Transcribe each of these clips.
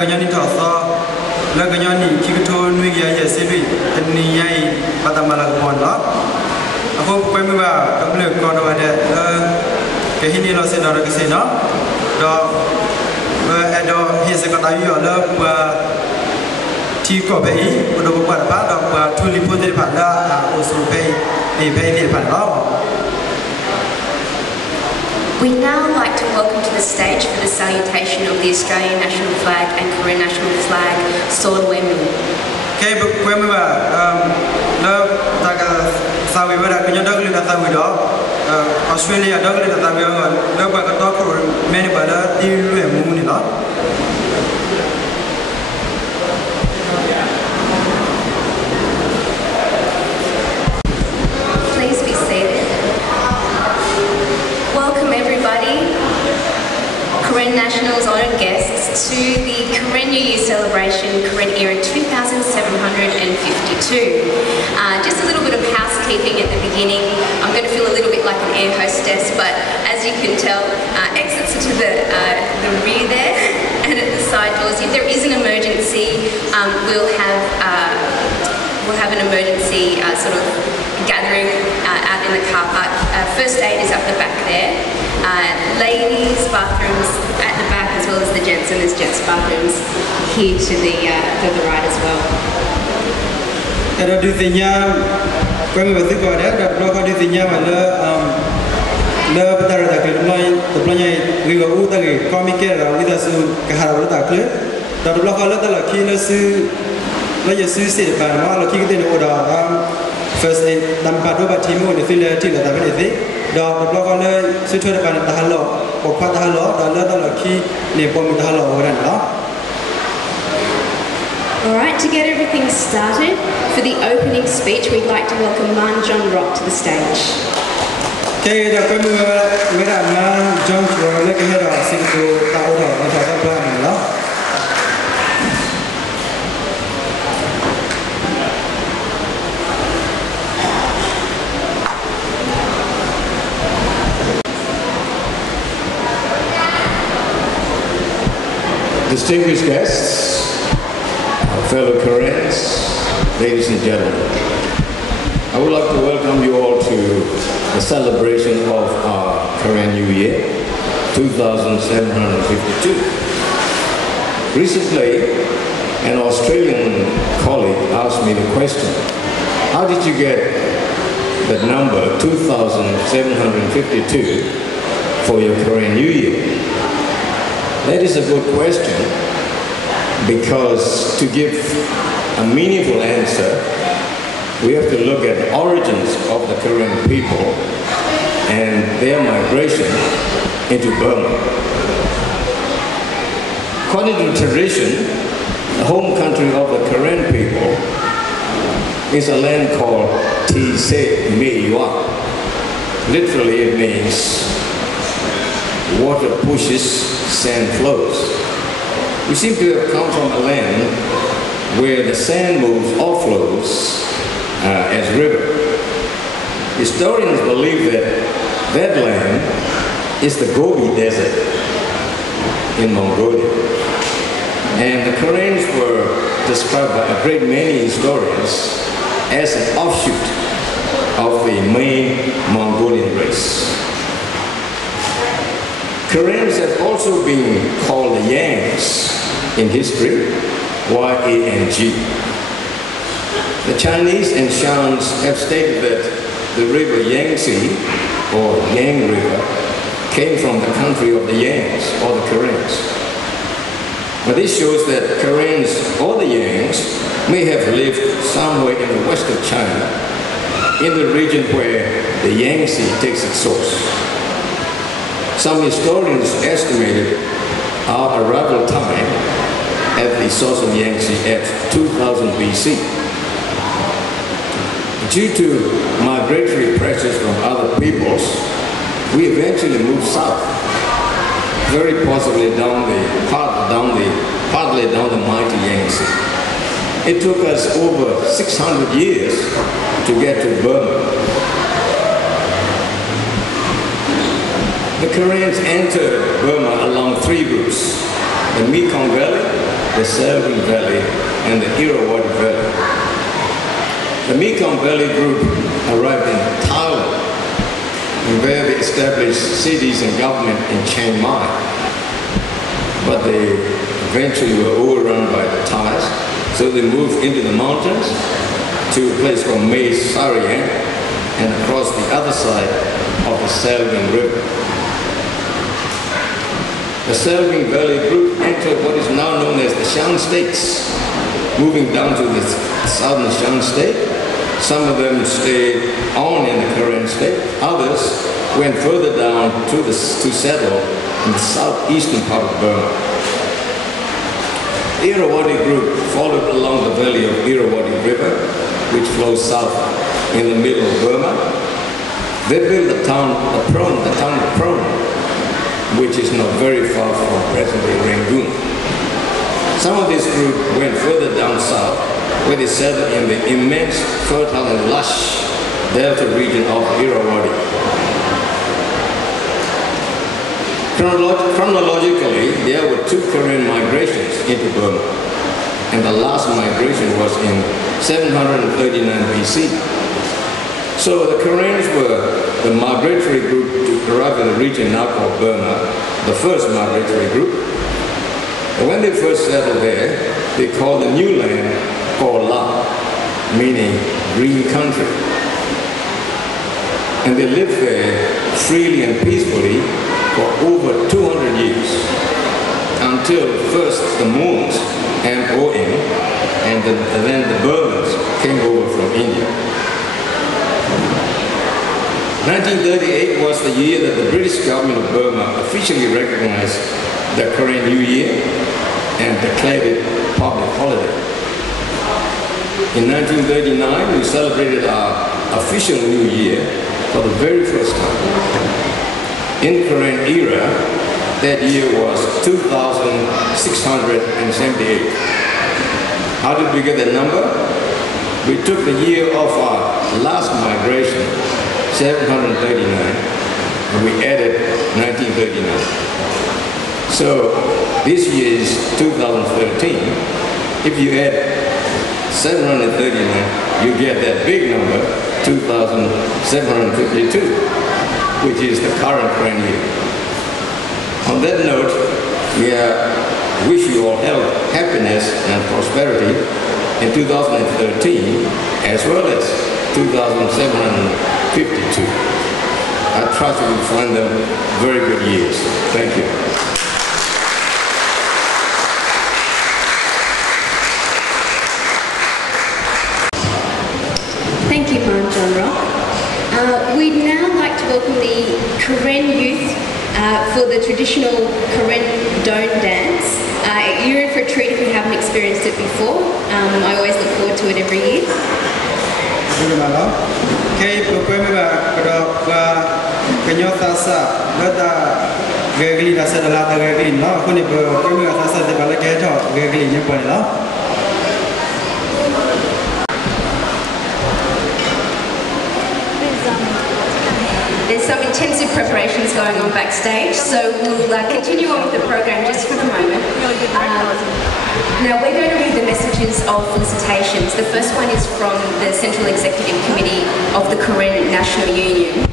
Ganyani Tosa, Laganyani, Kikato, Nuya, Sibi, and Niyai, Patamala Ponda. I hope Pemba, Kablu, Konoa, Kahini Losina Casino, Edo, his Katayu, love. Tico Bay, would have got a part of Tulip Panda, also pay the Panda. We'd now like to welcome to the stage for the salutation of the Australian national flag and Korean national flag, Sword Women. Okay, but when we were Australia, Please be seated. Welcome everybody, Korean nationals, honoured guests, to the Korean New Year celebration, Korean era 2752. Just a little bit of housekeeping at the beginning. I'm going to feel a little bit like an air hostess, but as you can tell, exits are to the rear there and at the side doors. If there is an emergency, we'll have an emergency sort of gathering out in the car park. First aid is up the back there. Ladies' bathrooms at the back as well as the gents, and there's gents' bathrooms here to the right as well. First aid, Dampado Batimu, the filler till the Davinity, the block situated by the Halo, or Patahalo, the leather key, Nepom Halo, or Alright, to get everything started, for the opening speech, we'd like to welcome Man John Rock to the stage. Okay, the Man John Rock, look ahead of Single Tao, and Tata. Distinguished guests, fellow Koreans, ladies and gentlemen, I would like to welcome you all to the celebration of our Korean New Year, 2752. Recently, an Australian colleague asked me the question, how did you get the number 2752 for your Korean New Year? That is a good question, because to give a meaningful answer, we have to look at the origins of the Korean people and their migration into Burma. According to tradition, the home country of the Korean people is a land called Tse Meiwa. Literally it means water pushes, sand flows. We seem to have come from a land where the sand moves or flows as river. Historians believe that that land is the Gobi Desert in Mongolia. And the Koreans were described by a great many historians as an offshoot of the main Mongolian race. Koreans have also been called the Yangs in history, Y-A-N-G. The Chinese and Shans have stated that the river Yangtze, or Yang River, came from the country of the Yangs, or the Koreans. But this shows that Koreans, or the Yangs, may have lived somewhere in the west of China, in the region where the Yangtze takes its source. Some historians estimated our arrival time at the source of Yangtze at 2000 BC. Due to migratory pressures from other peoples, we eventually moved south, very possibly partly down the mighty Yangtze. It took us over 600 years to get to Burma. The Koreans entered Burma along three routes: the Mekong Valley, the Salween Valley, and the Irrawaddy Valley. The Mekong Valley group arrived in Thailand, where they established cities and government in Chiang Mai. But they eventually were overrun by the Thais, so they moved into the mountains to a place called Mae Sariang and across the other side of the Salween River. The Salween Valley group entered what is now known as the Shan states, moving down to the southern Shan state. Some of them stayed on in the Karen state. Others went further down to settle in the southeastern part of Burma. The Irrawaddy group followed along the valley of Irrawaddy River, which flows south in the middle of Burma. They built the town of Prone, which is not very far from present-day Rangoon. Some of this group went further down south, where they settled in the immense, fertile and lush delta region of Irrawaddy. Chronologically, there were two Karen migrations into Burma, and the last migration was in 739 BC. So the Karens were the migratory group to arrive in the region now called Burma, the first migratory group. And when they first settled there, they called the new land called La, meaning green country. And they lived there freely and peacefully for over 200 years, until first the Moons and O.M. and then the Burmans came over from India. 1938 was the year that the British government of Burma officially recognized the Karen New Year and declared it public holiday. In 1939, we celebrated our official New Year for the very first time. In Karen era, that year was 2,678. How did we get that number? We took the year of our last migration, 739, and we added 1939. So this year is 2013. If you add 739, you get that big number, 2,752, which is the current Karen year. On that note, we wish you all health, happiness, and prosperity in 2013, as well as 2,752. I trust you will find them very good years. Thank you. Thank you, Pan John Rock. We'd now like to welcome the Karen youth for the traditional Karen Don't dance. You're in for a treat if you haven't experienced it before. I always look forward to it every year. There's some intensive preparations going on backstage, so we'll continue on with the program just for a moment. Now we're going to read the messages of felicitations. The first one is from the Central Executive Committee of the Karen National Union.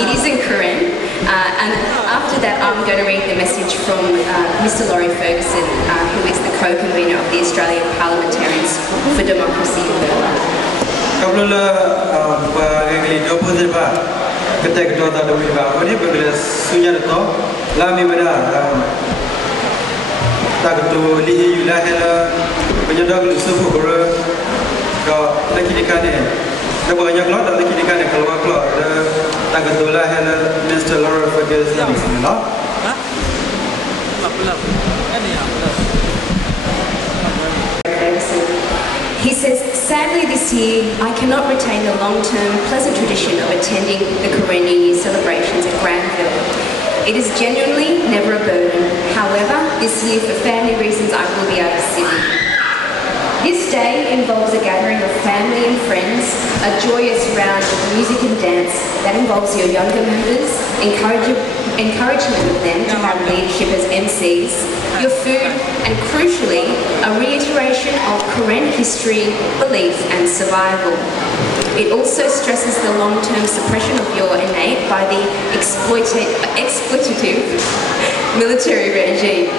It is in Karen, and after that I'm going to read the message from Mr. Laurie Ferguson, who is the co-convener of the Australian Parliamentarians for Democracy in Burma. Ketek dota demi ba, ini berbeda sunya itu, lami beda. Tak tu lihi yulah hela, penyedang lusuh kore, kau lagi dikane. Dah banyak lot, lagi dikane keluar keluar. Tak tu lah hela Mr. Laurie Ferguson di sini lah. He says, sadly this year, I cannot retain the long-term pleasant tradition of attending the Karen New Year celebrations at Granville. It is genuinely never a burden. However, this year, for family reasons, I will be out of Sydney. This day involves a gathering of family and friends, a joyous round of music and dance that involves your younger members, encouragement of them to have leadership as MCs, your food, and crucially, a reiteration of Karen history, belief, and survival. It also stresses the long-term suppression of your innate by the exploitative military regime.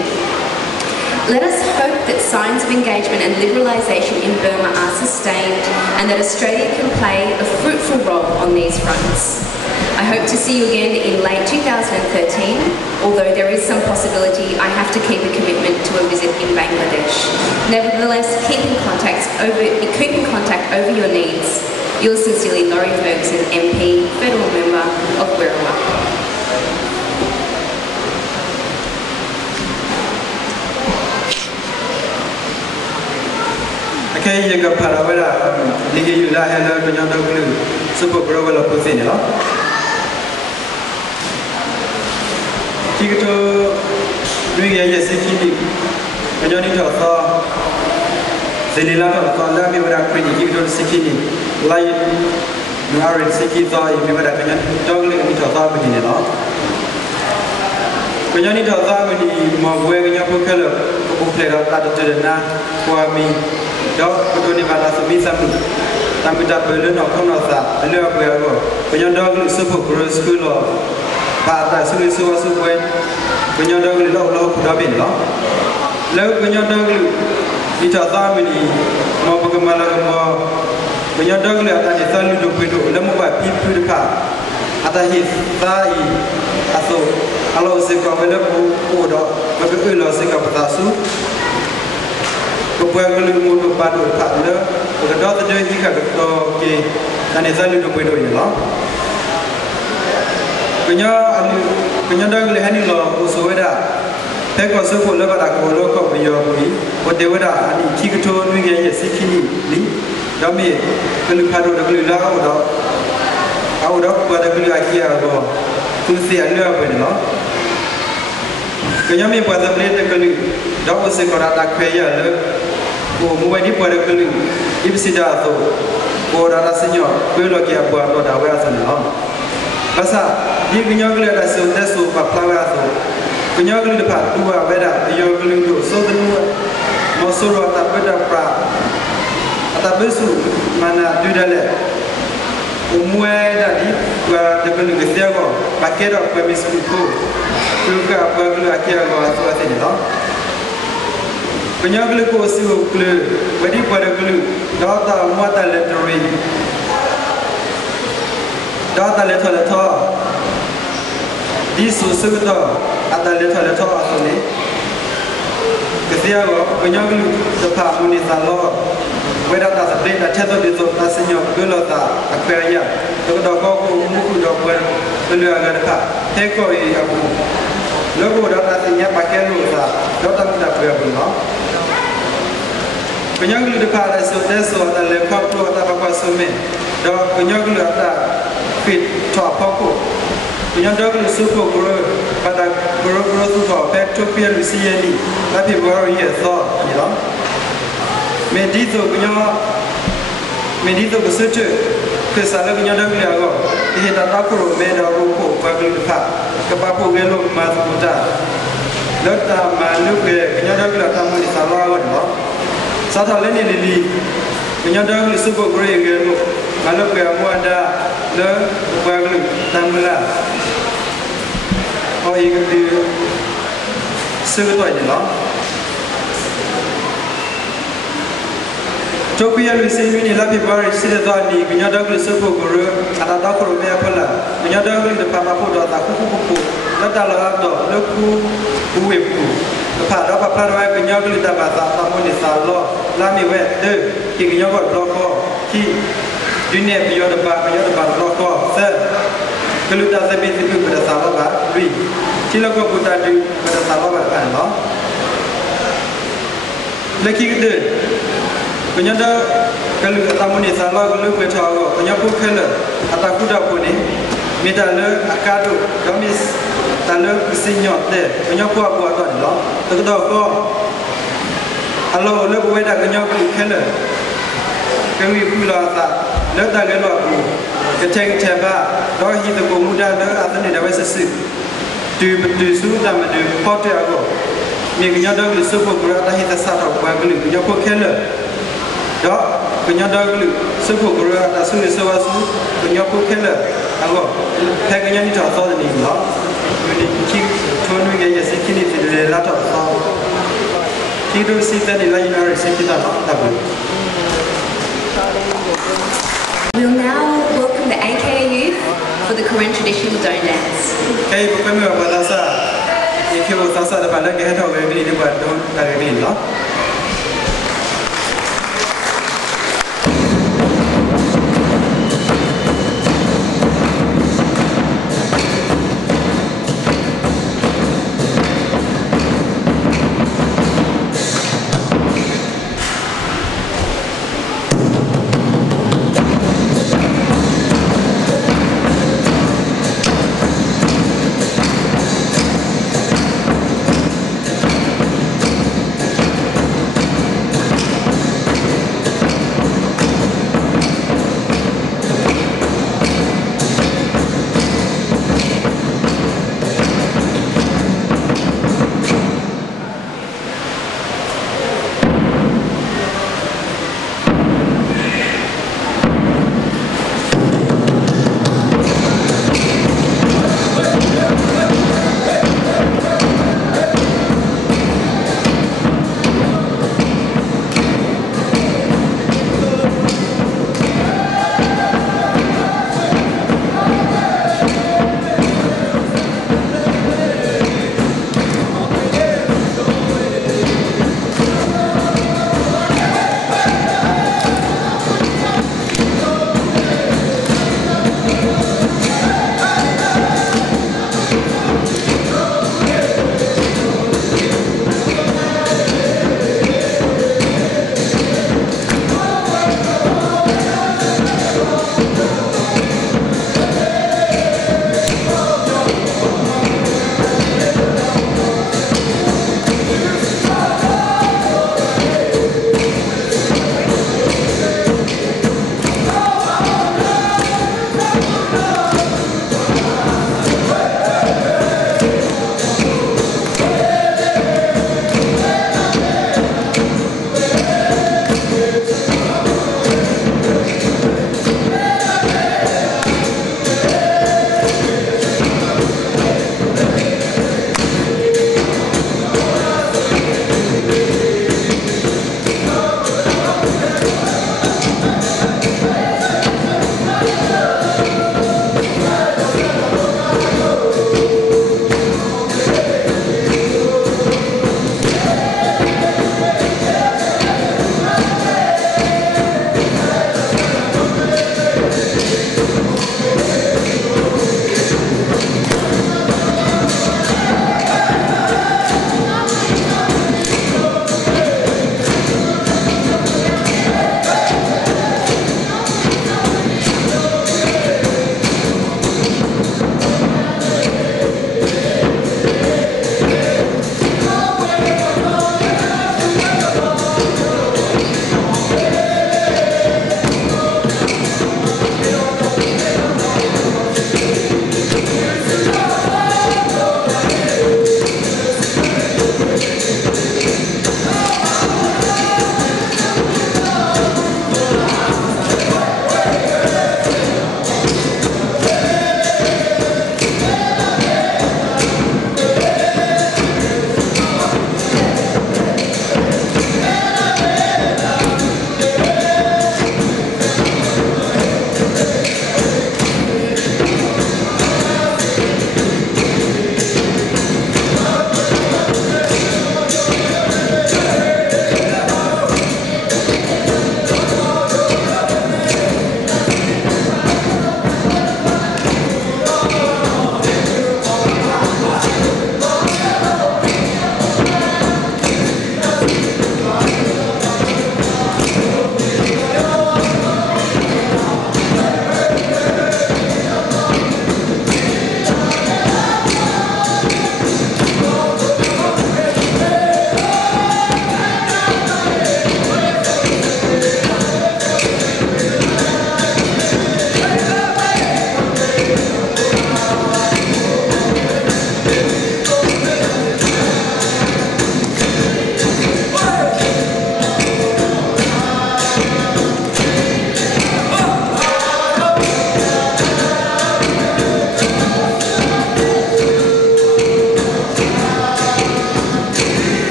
Let us hope that signs of engagement and liberalisation in Burma are sustained and that Australia can play a fruitful role on these fronts. I hope to see you again in late 2013, although there is some possibility I have to keep a commitment to a visit in Bangladesh. Nevertheless, keep in contact over your needs. Yours sincerely, Laurie Ferguson, MP, Federal Member of Wirrawap. Okay, you got Paravera, Ligi Yula, and Banyanda Blue, Super Grovel of Puthina. Kiko doing a Sikini, Bayanita Thaw, Zenilata Thala, we were at Pretty Kiko Sikini, Lion, Narin Siki Thaw, you remember that Dogling into Thaw within it all. Bayanita Thaw, when you more wearing your color, who played out that to the Na, for me. Dog could only have a miss some time with a balloon or Conotha, a little way ago. When your dog is super gross school or Pata, so is so when your dog is low put up in law. Look when your dog is a family, more Bogamala, when your dog is at a family to put a number of people to the car. At his thigh, I thought, allow sick of a little order, but the oil sick of Tasu. Kepuasan lumur padu partner, kedua terjadi jika kedua ke kanisa lu dua dua ini lah. Kenya dah lihat ni lah usuweda. Pekau sepuluh lepas dah kalau kau biar bui, wadeweda ni jika tu ni yang sikini ni, kami kalau padu dah kalau lah awak dah pada kalau akhir awak kursi anda apa ni lah. Kenya ni pada beli dah kalau dah usai kau dah tak kaya le. Oh, mula ni pada kelu, ibu sida tu, oh rasanya, kelu lagi apa atau dah awal sana. Pasal di kenya kelu ada sesuatu apa tu, kenya kelu dapat dua beda, kenya kelu tu, so dua, masuk atau beda pra, atau besu mana tu dah le. Umumnya tadi, gua kelu kesian kau, pakai dah kau miskin kau, kelu apa kelu akhir kau atau apa ni lah. Penyakit ko siu kle, beri pada kle, data muata lettery, data letter, di susu tu, ada letter asal ni. Kesia ko penyakit dapat munisa lo, beri data seperti dah cetak di tu, asanya kle data akhirnya, tu dah kau muku dah kle agak dekat, teko ini aku. Lalu data senyap pakai lu tak, data tidak berapa. Penyakit dekat ada sesuatu ada lepap tu ada apa semua. Dah penyakit ada fit top aku. Penyakit super grow pada grow tu kau back to peer CND. Tapi baru ia thought, you know. Medito kesuci. Kesalah penyakit aku. Ini tak aku beda aku bagi dekat. Kepapu gelok masuk muda. Lepas malu penyakit tamu di salah awak. Satu hal ini lili, penyadar li super grey gelo, kalau kau ada le baru tamula, oh ini dia sesuatu je lah. Topia li sini ni lebih baru sesuatu ni penyadar li super grey, ada tak perlu dia pula, penyadar li depan apa dah tak kuku, lepas lah dah leku uipu. Lepas apa perawai penyakit kita bahasa tamu ni salah, lami wet deh, kini nyokot bloko, ki dunia biar depan bloko, se, kalau dah sebut pada salah bah, lui, cila kau buta di pada salah bah kan lah, lagi deh, penyada kalau tamu ni salah kalau bercawa, penyapuk kalau atau kuda pun ni, medal akadu, gamis. Lalu kesinyot deh, penyokok apa tu ni lah. Terkadang kau, kalau lepas beda kenyok kena, kami pula tak, lepas dah lepas aku, keceng ceba, dah hidup muda dah, atau ni dah biasa sih. tu su ta ma tu pot ya go mi cái nhau đó là số phụ ra ta hiện ta sát học qua cái lực nhau phụ khen rồi đó cái nhau đó cái lực số phụ ra ta số người số số cái nhau phụ khen rồi anh gọi theo cái nhau đi trò to thì mình đó mình khi thôn mình cái gì khi đi thì để là trò to khi đôi khi ta đi lại như nào thì khi ta nó đặc biệt. We'll now welcome the AKA youth for the Karen traditional Dome dance. Cái bộ phim mà ta sa khi mà ta sa là phải là cái thao cái gì để bạn đâu cái gì đó.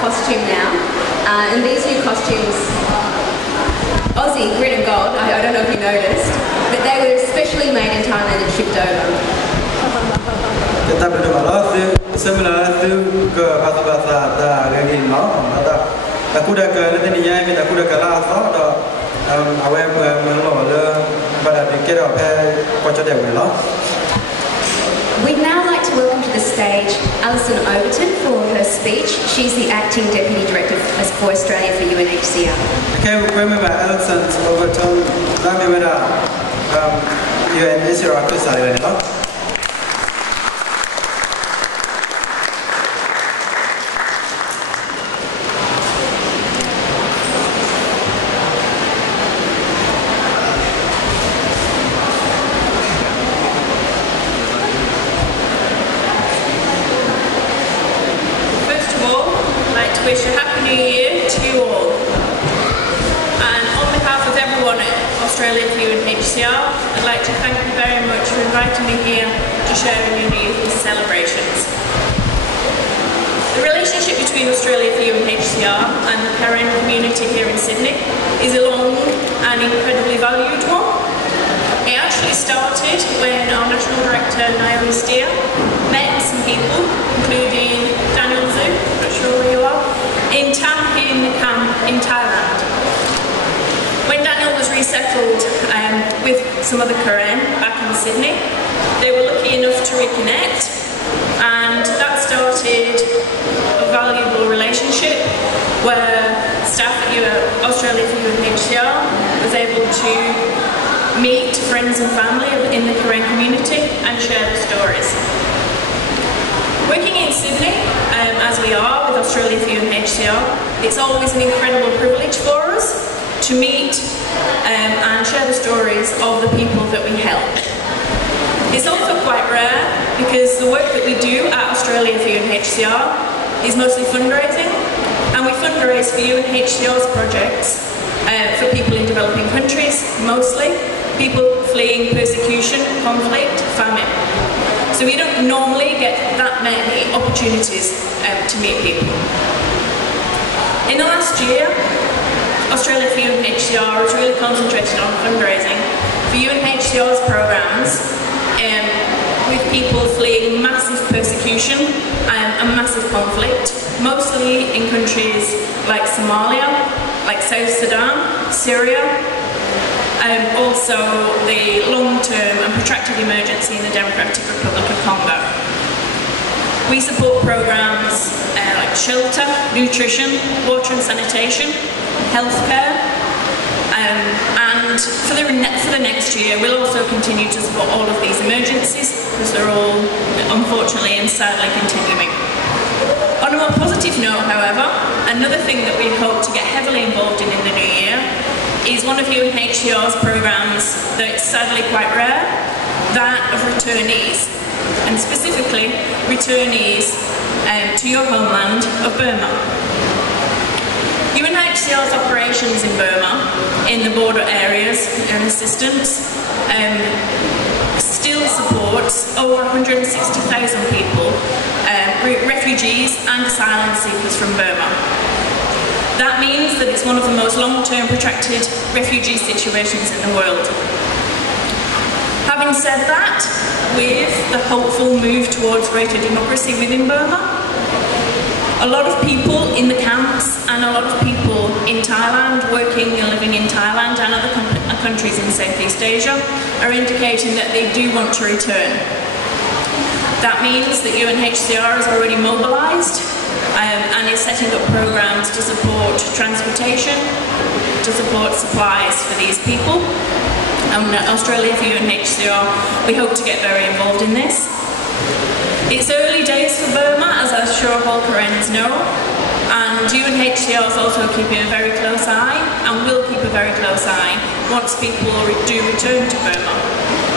costume now. And these new costumes, Aussie, green and gold, I don't know if you noticed, but they were especially made in Thailand and shipped over. Kita berdua lah, similar tu ke bahasa dah lagi mau, aku dah ke nanti ni yang aku dah ke lah, so dah awal melo le pada pikir apa kocok dia melo. We'd now like to welcome to the stage Alison Overton for her speech. She's the Acting Deputy Director for Australia for UNHCR. Okay, we remember Alison Overton. Let me know UNHCR aku sari ni lah. Wish a Happy New Year to you all. And on behalf of everyone at Australia for UNHCR, I'd like to thank you very much for inviting me here to share in your New Year's celebrations. The relationship between Australia for UNHCR and the Karen community here in Sydney is a long and incredibly valued one. It actually started when our National Director, Naomi Steer, met some people, including Daniel Zhu, not sure where you are, in Tampin camp in Thailand. When Daniel was resettled with some other Karen back in Sydney, they were lucky enough to reconnect, and that started a valuable relationship where staff at Australia for UNHCR was able to meet friends and family in the Karen community and share the stories. Working in Sydney, as we are with Australia for UNHCR, it's always an incredible privilege for us to meet and share the stories of the people that we help. It's also quite rare because the work that we do at Australia for UNHCR is mostly fundraising, and we fundraise for UNHCR's projects for people in developing countries, mostly people fleeing persecution, conflict, famine. So we don't normally get that many opportunities to meet people. In the last year, Australia for UNHCR has really concentrated on fundraising for UNHCR's programs with people fleeing massive persecution and massive conflict, mostly in countries like Somalia, like South Sudan, Syria, also the long-term and protracted emergency in the Democratic Republic of Congo. We support programs like shelter, nutrition, water and sanitation, healthcare, and for the next year we'll also continue to support all of these emergencies because they're all unfortunately and sadly continuing. On a more positive note, however, another thing that we hope to get heavily involved in the new year is one of UNHCR's programs that's sadly quite rare, that of returnees, and specifically returnees to your homeland of Burma. UNHCR's operations in Burma, in the border areas and assistance, still supports over 160,000 people, refugees and asylum seekers from Burma. That means that it's one of the most long-term protracted refugee situations in the world. Having said that, with the hopeful move towards greater democracy within Burma, a lot of people in the camps and a lot of people in Thailand, working and living in Thailand and other countries in Southeast Asia, are indicating that they do want to return. That means that UNHCR is already mobilised and is setting up programs to support transportation, to support supplies for these people. And Australia for UNHCR, we hope to get very involved in this. It's early days for Burma, as I'm sure all Karens know, and UNHCR is also keeping a very close eye, and will keep a very close eye once people do return to Burma,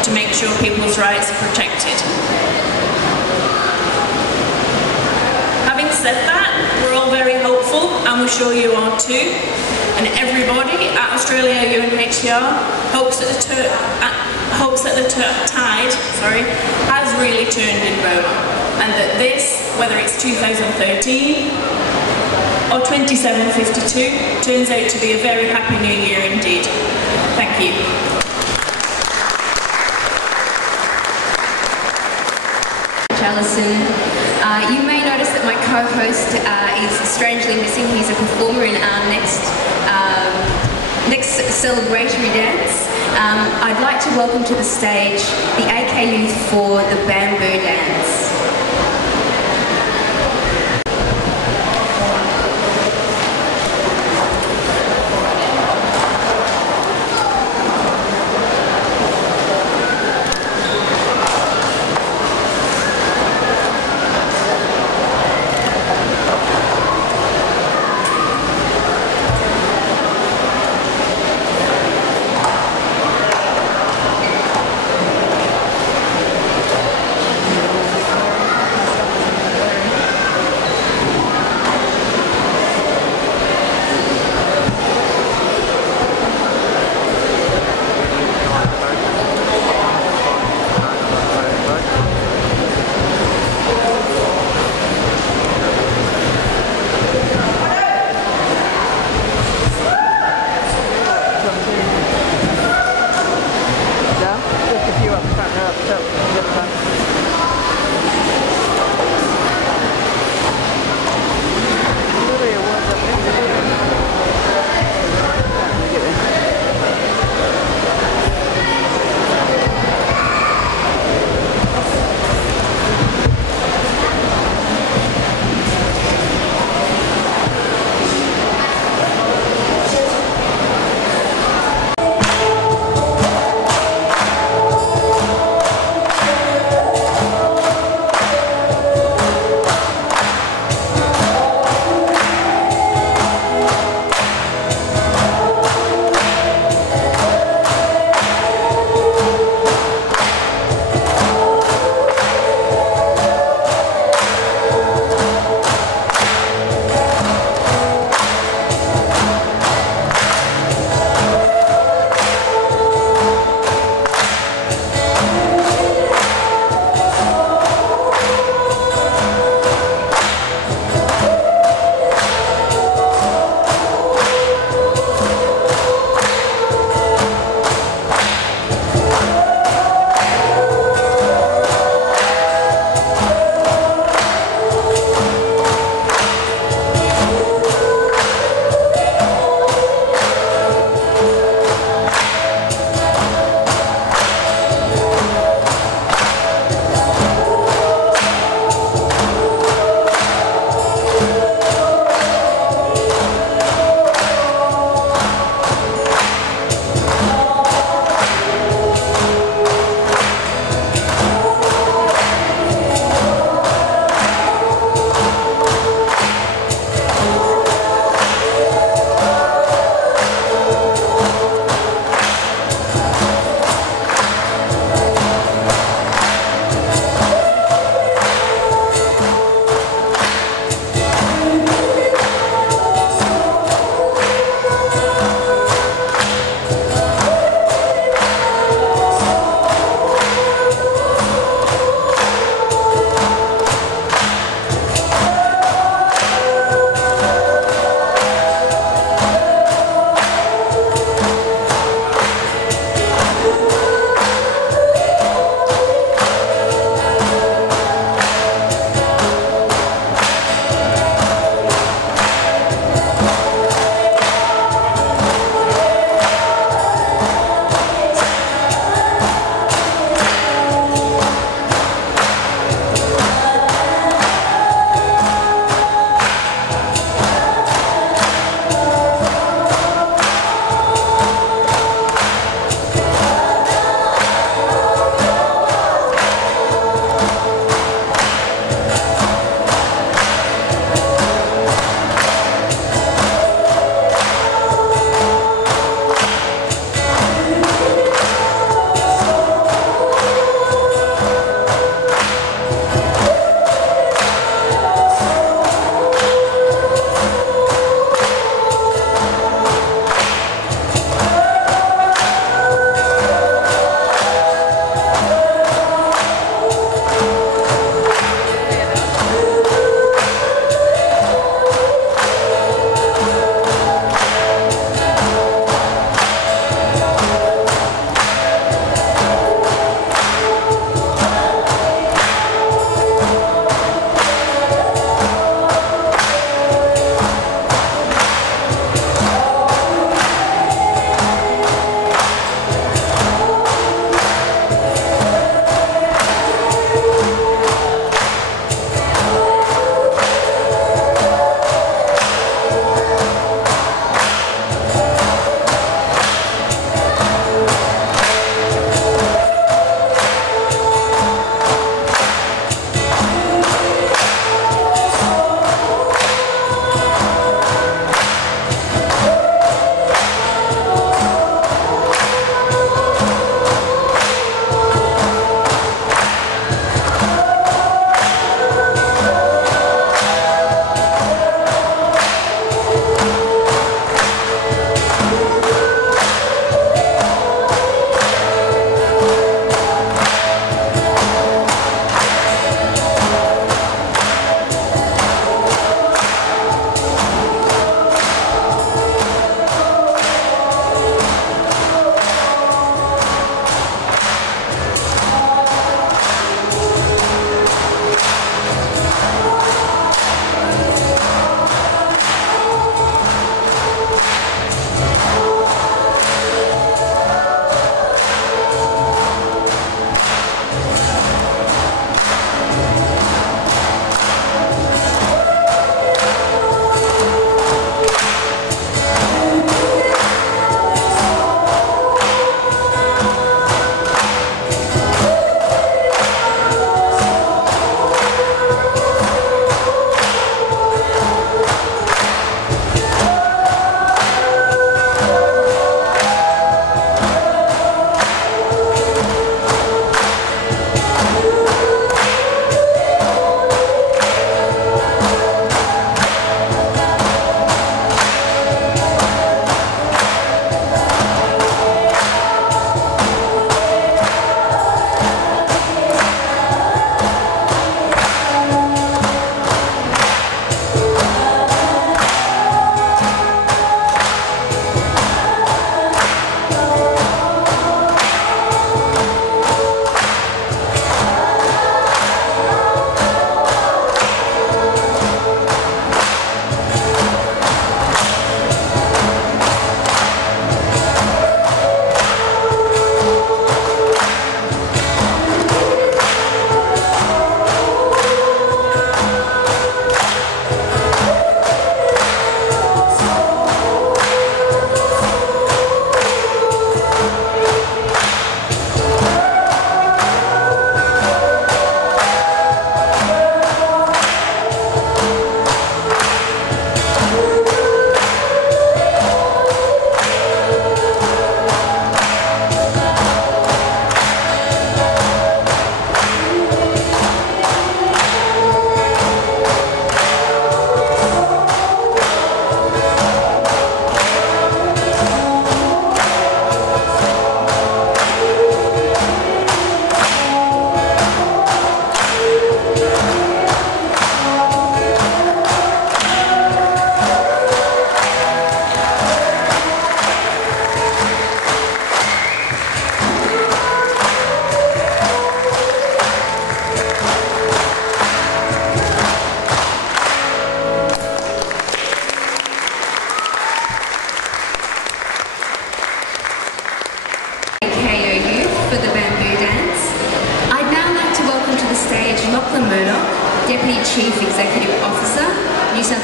to make sure people's rights are protected. Having said that, we're all very hopeful, and we're sure you are too. And everybody at Australia UNHCR hopes that the tide has really turned in Burma, and that this, whether it's 2013, of 2752 turns out to be a very happy new year indeed. Thank you. Alison. You may notice that my co-host is strangely missing. He's a performer in our next celebratory dance. I'd like to welcome to the stage the AK Youth for the Bamboo Dance.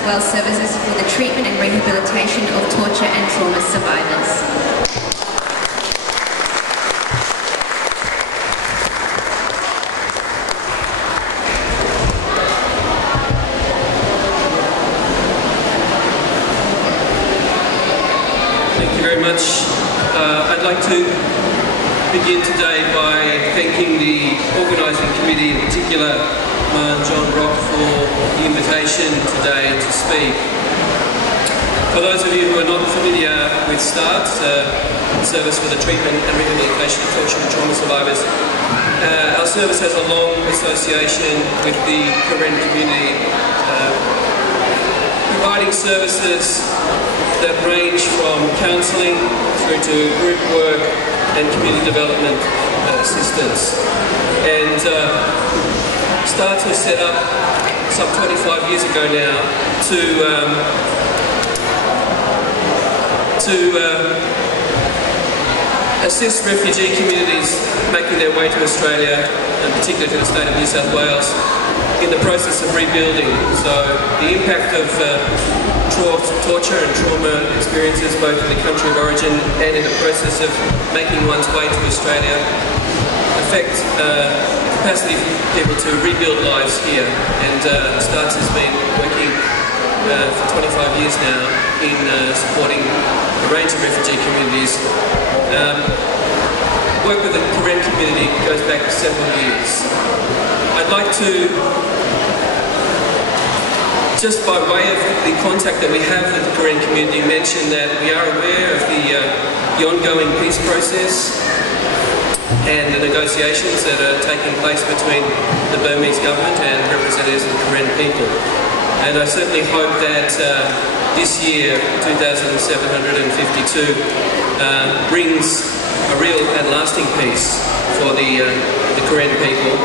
well services for the treatment and rehabilitation of torture and trauma survivors. Thank you very much. I'd like to begin today by thanking the organising committee, in particular John Rock, for the invitation today to speak. For those of you who are not familiar with START, Service for the Treatment and Rehabilitation of Torture and Trauma Survivors, our service has a long association with the Karen community, providing services that range from counselling through to group work and community development assistance. And START was set up some 25 years ago now to assist refugee communities making their way to Australia, and particularly to the state of New South Wales, in the process of rebuilding. So the impact of torture and trauma experiences both in the country of origin and in the process of making one's way to Australia affect the capacity for people to rebuild lives here. And START has been working for 25 years now in supporting a range of refugee communities. Work with the Karen community goes back several years. I'd like to, just by way of the contact that we have with the Karen community, mention that we are aware of the ongoing peace process and the negotiations that are taking place between the Burmese government and representatives of the Karen people. And I certainly hope that this year, 2752, brings a real and lasting peace for the Karen people,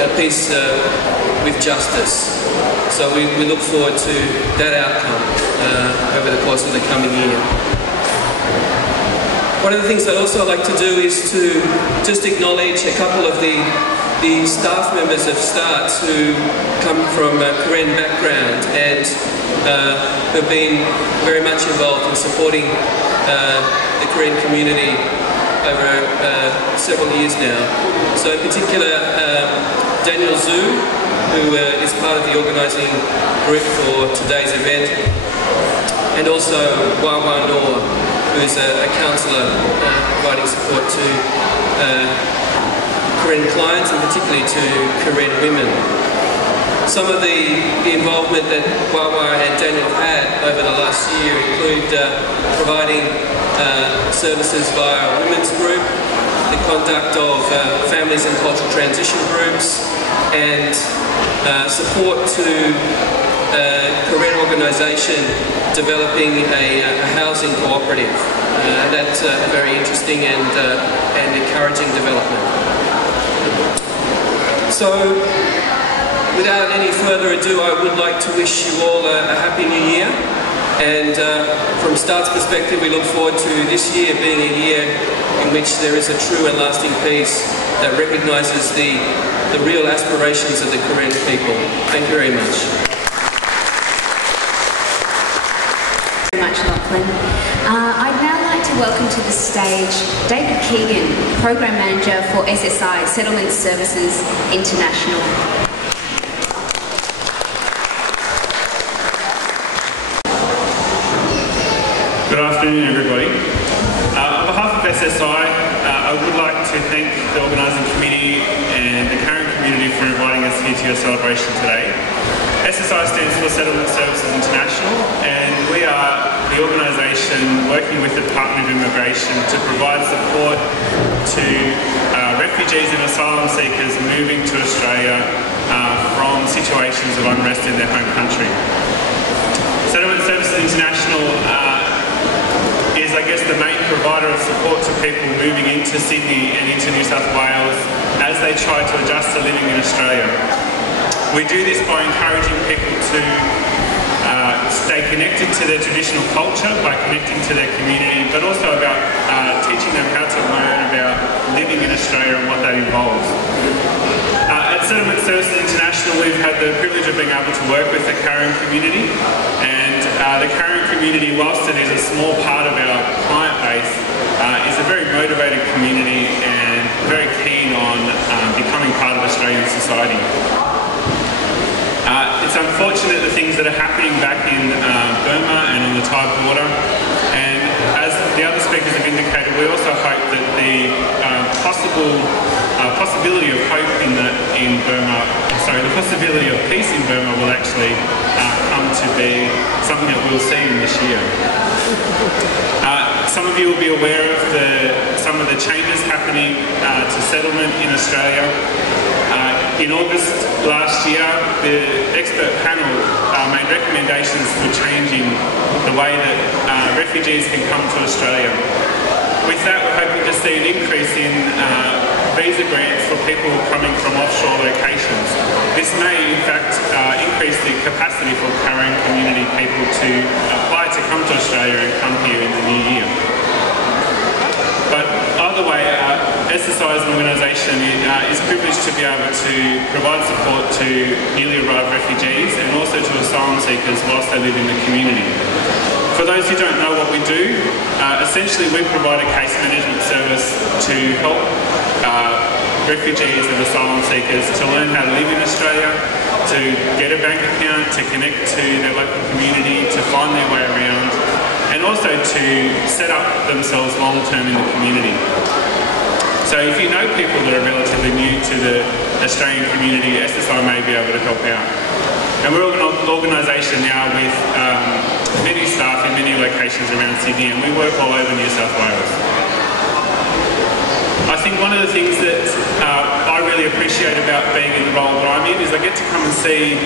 a peace with justice. So we look forward to that outcome over the course of the coming year. One of the things I'd also like to do is to just acknowledge a couple of the staff members of START who come from a Karen background and have been very much involved in supporting the Karen community over several years now. So in particular, Daniel Zhu, who is part of the organising group for today's event, and also Wawa Noor, who is a counsellor providing support to Karen clients and particularly to Karen women. Some of the involvement that Wawa and Daniel had over the last year include providing services via a women's group, the conduct of families and cultural transition groups, and support to a Karen organisation developing a housing cooperative. That's a very interesting and encouraging development. So, without any further ado, I would like to wish you all a Happy New Year. And from START's perspective, we look forward to this year being a year in which there is a true and lasting peace that recognises the real aspirations of the Karen people. Thank you very much. Very much, Lachlan. I'd now like to welcome to the stage David Keegan, Program Manager for SSI, Settlement Services International. Good afternoon, everybody. On behalf of SSI, I would like to thank the organising committee and the Karen community for inviting us here to your celebration today. SSI stands for Settlement Services International, and we are the organisation working with the Department of Immigration to provide support to refugees and asylum seekers moving to Australia from situations of unrest in their home country. Settlement Services International is, I guess, the main provider of support to people moving into Sydney and into New South Wales as they try to adjust to living in Australia. We do this by encouraging people to stay connected to their traditional culture by connecting to their community, but also about teaching them how to learn about living in Australia and what that involves. At Settlement Services International, we've had the privilege of being able to work with the Karen community, and the Karen community, whilst it is a small part of our client base, is a very motivated community and very keen on becoming part of Australian society. It's unfortunate the things that are happening back in Burma and on the Thai border, and as the other speakers have indicated, we also hope that the possibility of hope in Burma, the possibility of peace in Burma will actually come to be something that we'll see in this year. Some of you will be aware of some of the changes happening to settlement in Australia. In August last year, the expert panel made recommendations for changing the way that refugees can come to Australia. With that, we're hoping to see an increase in visa grants for people coming from offshore locations. This may, in fact, increase the capacity for Karen community people to apply to come to Australia and come here in the new year. But either way, SSI as an organisation is privileged to be able to provide support to newly arrived refugees and also to asylum seekers whilst they live in the community. For those who don't know what we do, essentially we provide a case management service to help refugees and asylum seekers to learn how to live in Australia, to get a bank account, to connect to their local community, to find their way around, and also to set up themselves long-term in the community. So if you know people that are relatively new to the Australian community, SSI may be able to help out. And we're an organisation now with many staff in many locations around Sydney, and we work all over New South Wales. I think one of the things that I really appreciate about being in the role that I'm in is I get to come and see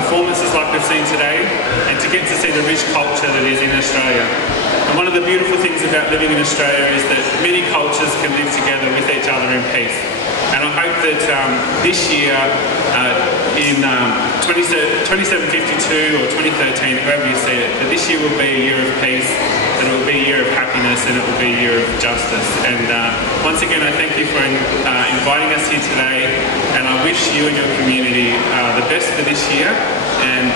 performances like we've seen today, and to get to see the rich culture that is in Australia. And one of the beautiful things about living in Australia is that many cultures can live together with each other in peace. And I hope that this year, in 2752 or 2013, however you see it, that this year will be a year of peace, that it will be a year of happiness, and it will be a year of justice. And once again, I thank you for inviting us here today, and I wish you and your community the best for this year, and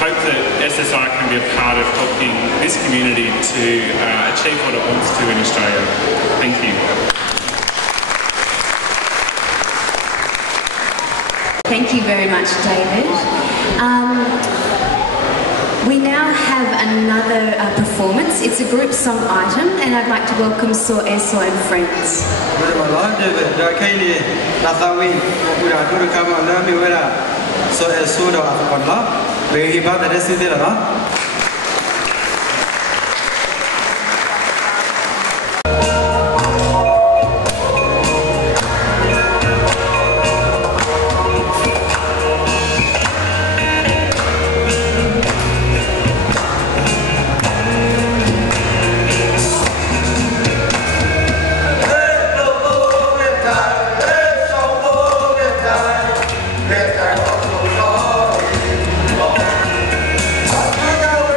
hope that SSI can be a part of helping this community to achieve what it wants to in Australia. Thank you. Thank you very much, David. We now have another performance. It's a group song item, and I'd like to welcome So Eso and Friends. Let's go.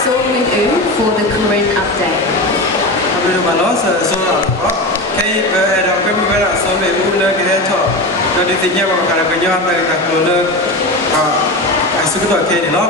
Song with for the Karen update. Abdul Malos, so okay, I don't remember so many people like that. Now the thing about Carabinian, like I should have okay, no.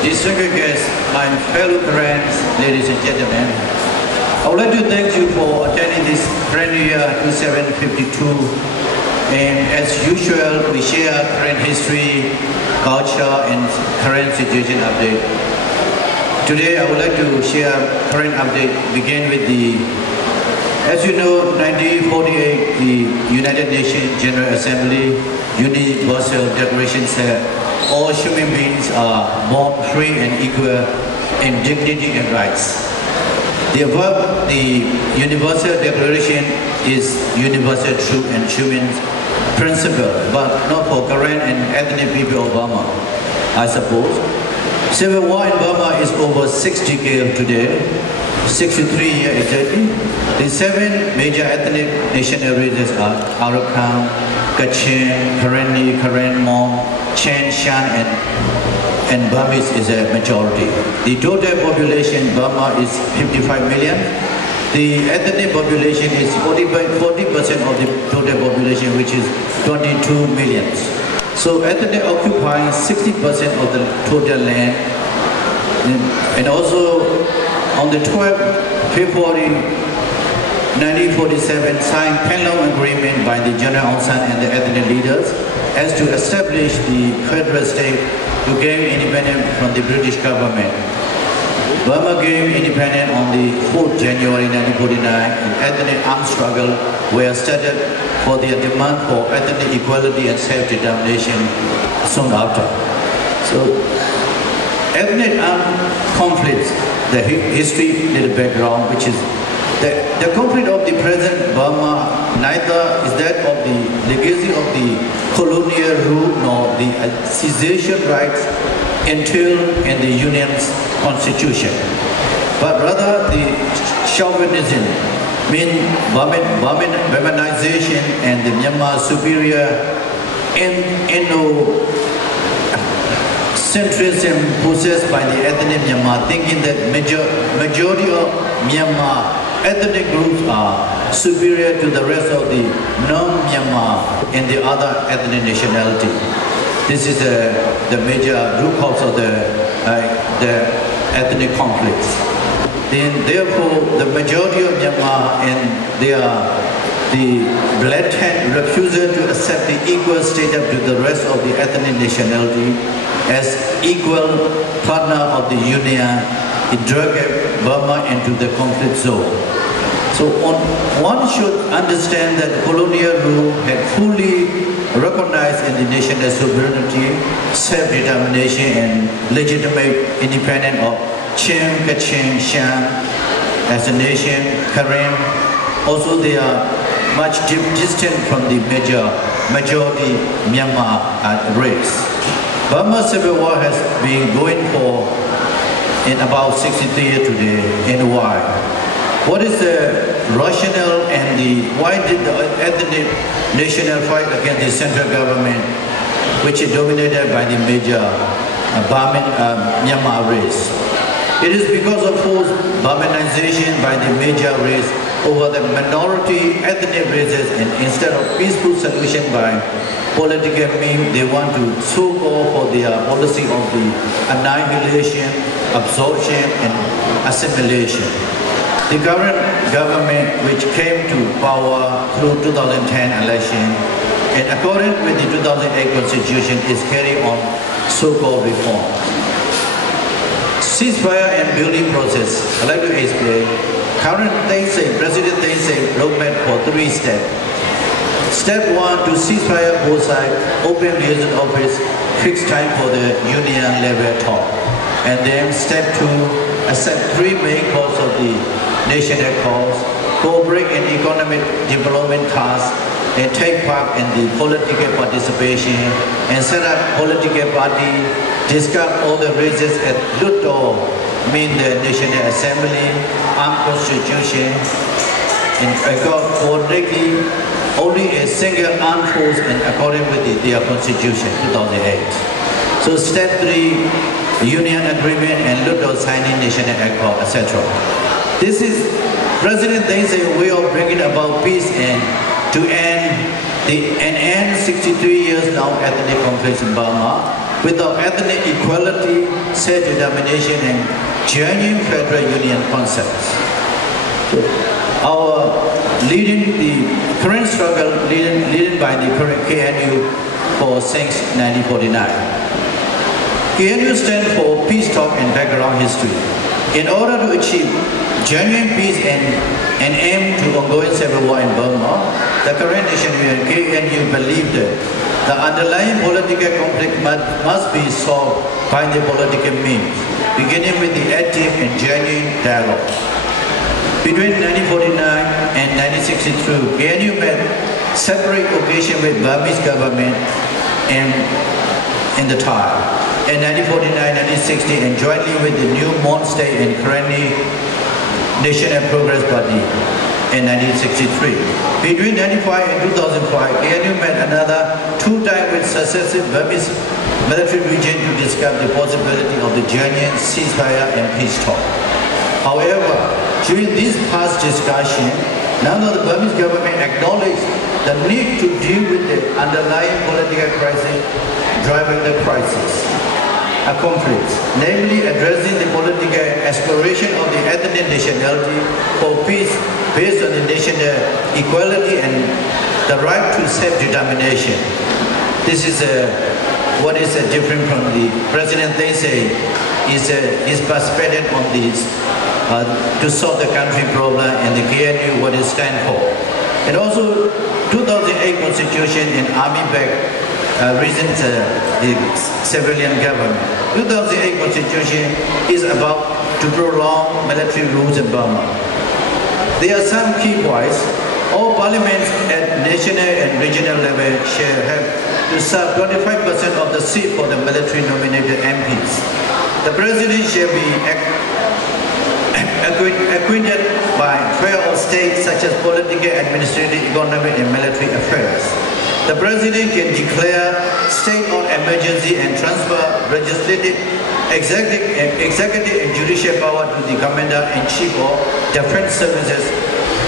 Distinguished guests, my fellow parents, ladies and gentlemen, I would like to thank you for attending this brand new year 2752. And as usual, we share current history, culture, and current situation update. Today, I would like to share current update. Begin with as you know, 1948, the United Nations General Assembly Universal Declaration said all human beings are born free and equal in dignity and rights. The Universal Declaration is universal truth and human principle, but not for Karen and ethnic people of Burma, I suppose. Civil war in Burma is over 60 years today, 63 years exactly. The 7 major ethnic national races are Arakan, Kachin, Karenni, Karen, Hmong, Chen, Shan, and Burmese is a majority. The total population in Burma is 55 million. The ethnic population is 40% of the total population, which is 22 million. So ethnic occupying 60% of the total land. And also on the 12th February 1947 signed Panlong Agreement by the General Aung San and the ethnic leaders as to establish the federal state to gain independence from the British government. Burma gained independence on the 4th January 1949 and ethnic armed struggle were started for their demand for ethnic equality and self-determination soon after. So, ethnic armed conflicts, the history, little background, which is the conflict of the present Burma neither is that of the legacy of the colonial rule nor the secession rights entailed in the Union's constitution, but rather the chauvinism, mean Burmanization and the Myanmar superior centrism possessed by the ethnic Myanmar, thinking that majority of Myanmar ethnic groups are superior to the rest of the non-Myanmar and the other ethnic nationality. This is the major root cause of the ethnic conflicts. Then, therefore, the majority of Myanmar and the blatant refusal to accept the equal status to the rest of the ethnic nationality as equal partner of the Union, it dragged Burma into the conflict zone. So one should understand that colonial rule had fully recognized in the national sovereignty, self-determination and legitimate independence of Chen, Kachin, Shan as a nation, Karen. Also they are much distant from the majority Myanmar race. Burma Civil War has been going for in about 63 years today, and why? What is the rationale and why did the ethnic national fight against the central government, which is dominated by the major Myanmar race? It is because of forced Burmanization by the major race over the minority ethnic races, and instead of peaceful solution by political means, they want to so-called for their policy of the annihilation, absorption, and assimilation. The current government, which came to power through 2010 election, and according with the 2008 constitution, is carrying on so-called reform. Ceasefire and building process. I'd like to explain. Current President Thein roadmap for 3 steps. Step 1, to ceasefire both sides, open liaison office, fixed time for the union level talk. And then step 2, accept 3 main calls of the national cause, cooperate in economic development tasks, and take part in the political participation and set up political party, discuss all the races at Luto, mean the National Assembly, Armed Constitution, and coordinating only a single armed force and according with their constitution, 2008. So step 3, Union Agreement and Luto signing National Accord, etc. This is President Deng's way of bringing about peace and to end 63 years now ethnic conflict in Burma without ethnic equality, self-determination, and genuine federal union concepts. Our the current struggle leading by the current KNU since 1949. KNU stands for Peace Talk and Background History. In order to achieve genuine peace and aim to ongoing civil war in Burma, the current national KNU believed that the underlying political conflict must be solved by the political means, beginning with the active and genuine dialogue. Between 1949 and 1962, KNU met separate occasions with Burmese government in the time. In 1949-1960, and jointly with the new Mon State and Karenni National Progress Party in 1963. Between 1995 and 2005, KNU met another 2 times with successive Burmese military region to discuss the possibility of the genuine ceasefire and peace talk. However, during this past discussion, now that the Burmese government acknowledged the need to deal with the underlying political crisis driving the crisis, a conflict, namely addressing the political aspiration of the ethnic nationality for peace based on the national equality and the right to self-determination. This is what is different from the President they say is his perspective on this to solve the country problem and the KNU what it stands for. And also 2008 Constitution and Army back reasons the civilian government. 2008 Constitution is about to prolong military rules in Burma. There are some key points. All parliaments at national and regional level shall have to serve 25% of the seat for the military nominated MPs. The president shall be acquainted by affairs of state such as political, administrative, economic, and military affairs. The president can declare state of emergency and transfer legislative, executive, and judicial power to the commander-in-chief of defense services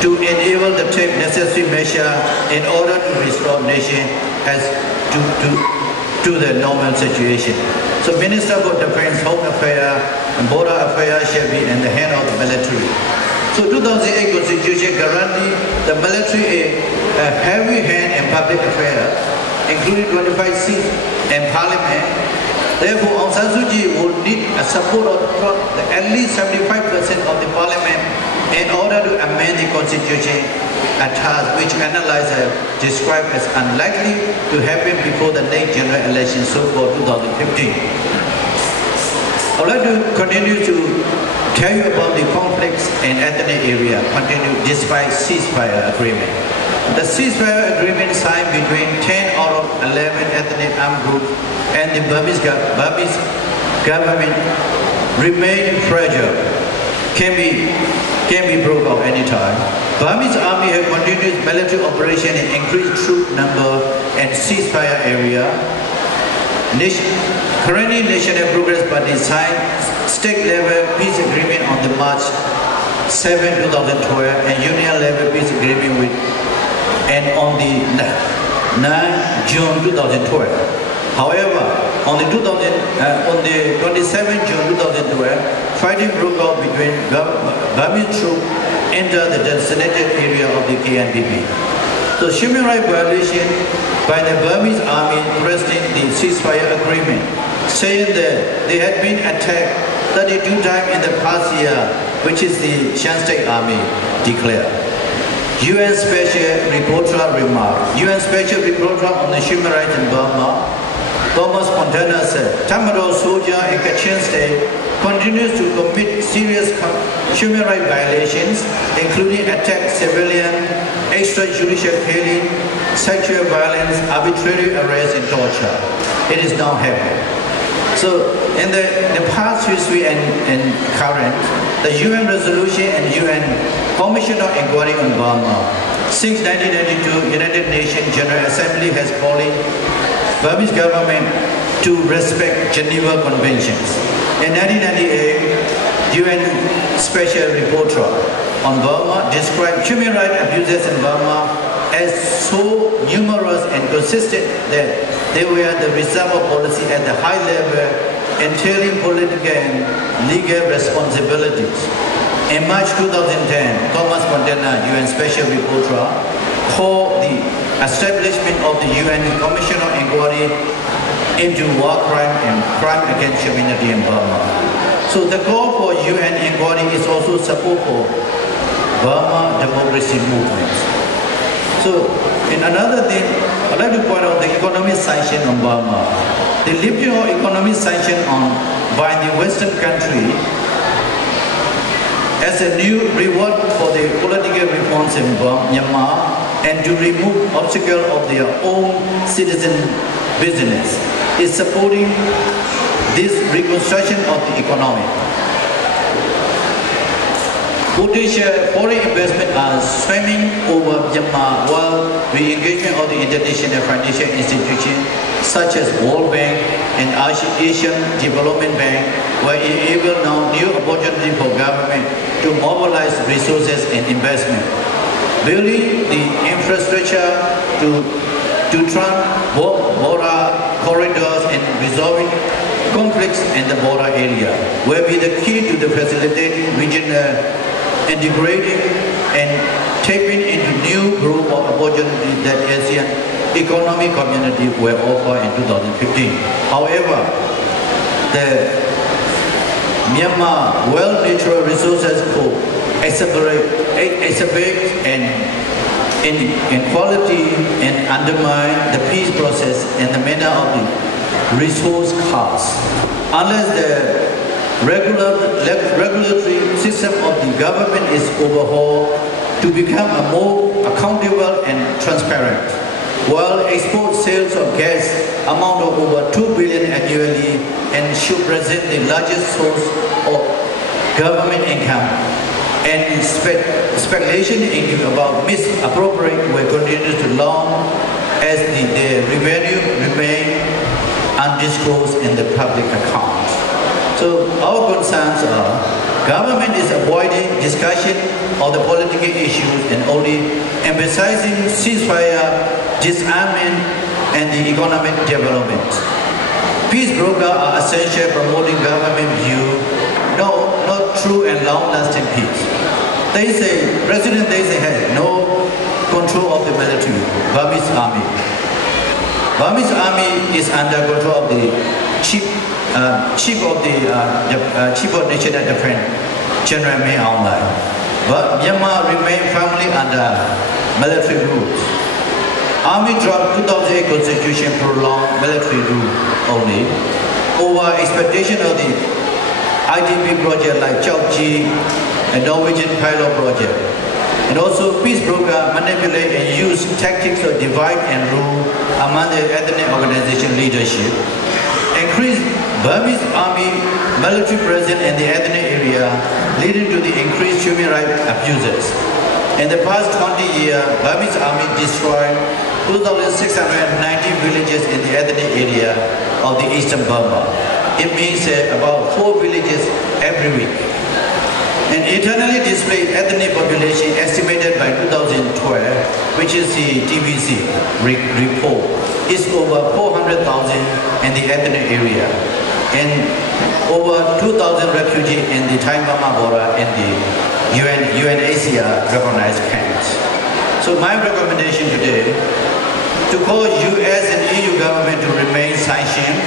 to enable the take necessary measures in order to restore nation as to the normal situation. So Minister for Defense, Home Affairs, and Border Affairs shall be in the hand of the military. So 2008 Constitution guarantees the military a heavy hand in public affairs, including 25 seats in parliament. Therefore, Aung San Suu Kyi will need a support of at least 75% of the parliament in order to amend the constitution, a task which analyzers describe as unlikely to happen before the next general election, so for 2015. I would like to continue to tell you about the conflicts in ethnic area despite ceasefire agreement. The ceasefire agreement signed between 10 out of 11 ethnic armed groups and the Burmese government remain fragile, can be broken up anytime. Burmese army have continued military operation and increased troop number and ceasefire area. Currently, National Progress Party signed state-level peace agreement on the March 7, 2012 and union-level peace agreement on the 9 June 2012. However, on the 27 June 2012, fighting broke out between Burmese troops entered the designated area of the KNPP. So human rights violation by the Burmese army threatening the ceasefire agreement, saying that they had been attacked 32 times in the past year, which is the Shan State Army declared. UN Special Reporter remarked, UN Special Reporter on the Human Rights in Burma Thomas Fontana said, Tamaro soldier in Kachin state continues to commit serious human rights violations, including attacks, civilian, extrajudicial killing, sexual violence, arbitrary arrest, and torture. It is now happening. So, in the past history and current, the UN resolution and UN Commission of Inquiry on Burma, since 1992, United Nations General Assembly has called Burmese government to respect Geneva Conventions. In 1998, UN Special Rapporteur on Burma described human rights abuses in Burma as so numerous and consistent that they were the result of policy at the high level, entailing political and legal responsibilities. In March 2010, Thomas Fontana, UN Special Rapporteur, called the establishment of the UN Commission of Inquiry into war crime and crime against humanity in Burma. So the call for UN inquiry is also support for Burma democracy movement. So in another thing, I'd like to point out the economic sanction on Burma. The lifting of economic sanction by the Western country as a new reward for the political reforms in Myanmar and to remove obstacles of their own citizen business is supporting this reconstruction of the economy. Potential foreign investment are swimming over Myanmar while the engagement of the international financial institutions such as World Bank and Asian Development Bank will enable now new opportunity for government to mobilize resources and investment. Building the infrastructure to border corridors and resolving conflicts in the border area will be the key to the facilitating regional integrating and tapping into new group of opportunities that Asian economic community will offer in 2015. However, the Myanmar well natural resources could exacerbate and inequality and undermine the peace process in the manner of the resource costs. Unless the regulatory system of the government is overhauled to become a more accountable and transparent, while export sales of gas amount of over 2 billion annually and should present the largest source of government income, and speculation into about misappropriate will continue to long as the revenue remain undisclosed in the public accounts. So our concerns are government is avoiding discussion of the political issues and only emphasizing ceasefire, disarmament, and the economic development. Peace brokers are essential promoting government view, not true and long-lasting peace. President Daisy has no control of the military, Burmese army. Burmese army is under control of the chief of national defense, General May Aung Hlaing. But Myanmar remains firmly under military rule. Army dropped 2008 constitution prolonged military rule only over expectation of the IDP project like Chokchi and Norwegian pilot project. And also peace broker manipulate and use tactics of divide and rule among the ethnic organization leadership. Increase Burmese army military presence in the ethnic area, leading to the increased human rights abuses. In the past 20 years, Burmese army destroyed 2,690 villages in the ethnic area of the eastern Burma. It means about 4 villages every week. An internally displaced ethnic population estimated by 2012, which is the TBC report, is over 400,000 in the ethnic area, and over 2,000 refugees in the Thai-Burma border in the UNHCR recognized camps. So my recommendation today, to call US and EU government to remain sanctioned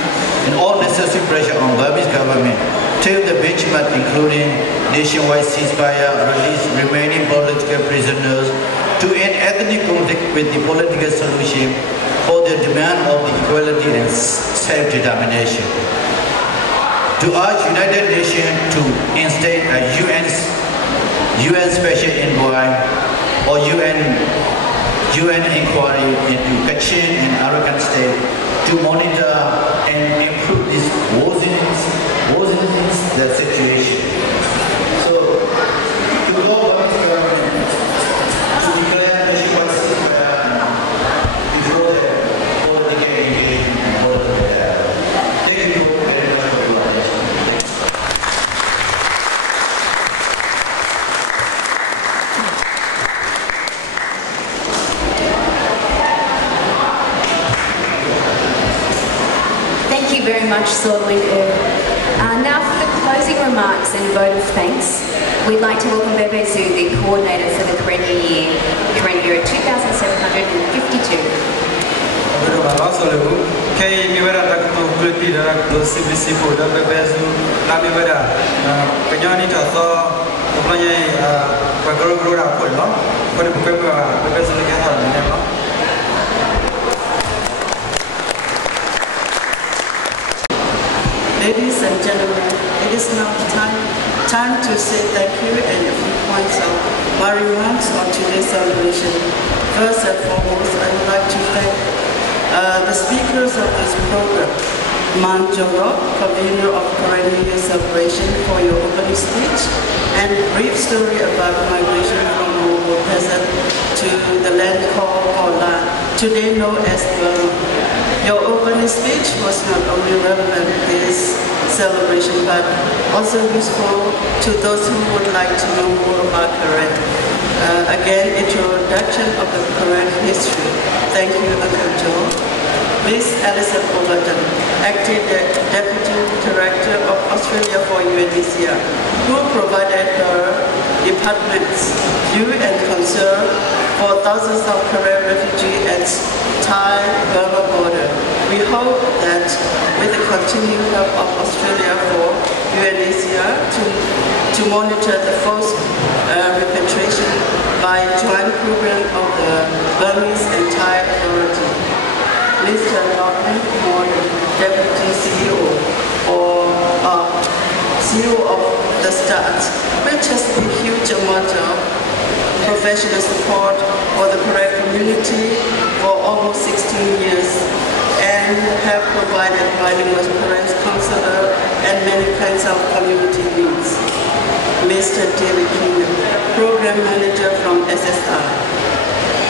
and all necessary pressure on Burmese government till the benchmark including nationwide ceasefire, release remaining political prisoners, to end ethnic conflict with the political solution, for the demand of equality and self-determination. To urge United Nations to instate a UN Special Envoy or UN inquiry into Kachin and Arakan State to monitor and improve this worsening the situation. So, to go on to declare the before the political engagement for the thank you very much for your attention. Thank you very much, Solomon. Now for the closing remarks and vote of thanks, we'd like to welcome Bebezu, the coordinator for the Karen Year 2752. Ladies and gentlemen, it is now time to say thank you and a few points of my remarks on today's celebration. First and foremost, I would like to thank the speakers of this program, Man Joro, convener of Karen Year celebration, for your opening speech and brief story about migration from Mongol peasant to the land called Ola, today known as Burma. Your opening speech was not only relevant to this celebration, but also useful to those who would like to know more about Karen. Again, introduction of the Karen history. Thank you, Uncle Joe. Ms. Alison Overton, Acting Deputy Director of Australia for UNHCR, who provided her department's view and concern for thousands of Karen refugees at Thai-Burma border. We hope that with the continued help of Australia for UNHCR to monitor the forced repatriation by joint program of the Burmese and Thai authority. Mr. Lachlan Morgan, Deputy CEO or CEO of the Start, which has a huge amount of professional support for the Karen community for almost 16 years and have provided bilingual Karen counselor and many kinds of community needs. Mr. David Kingdom, Program Manager from SSI.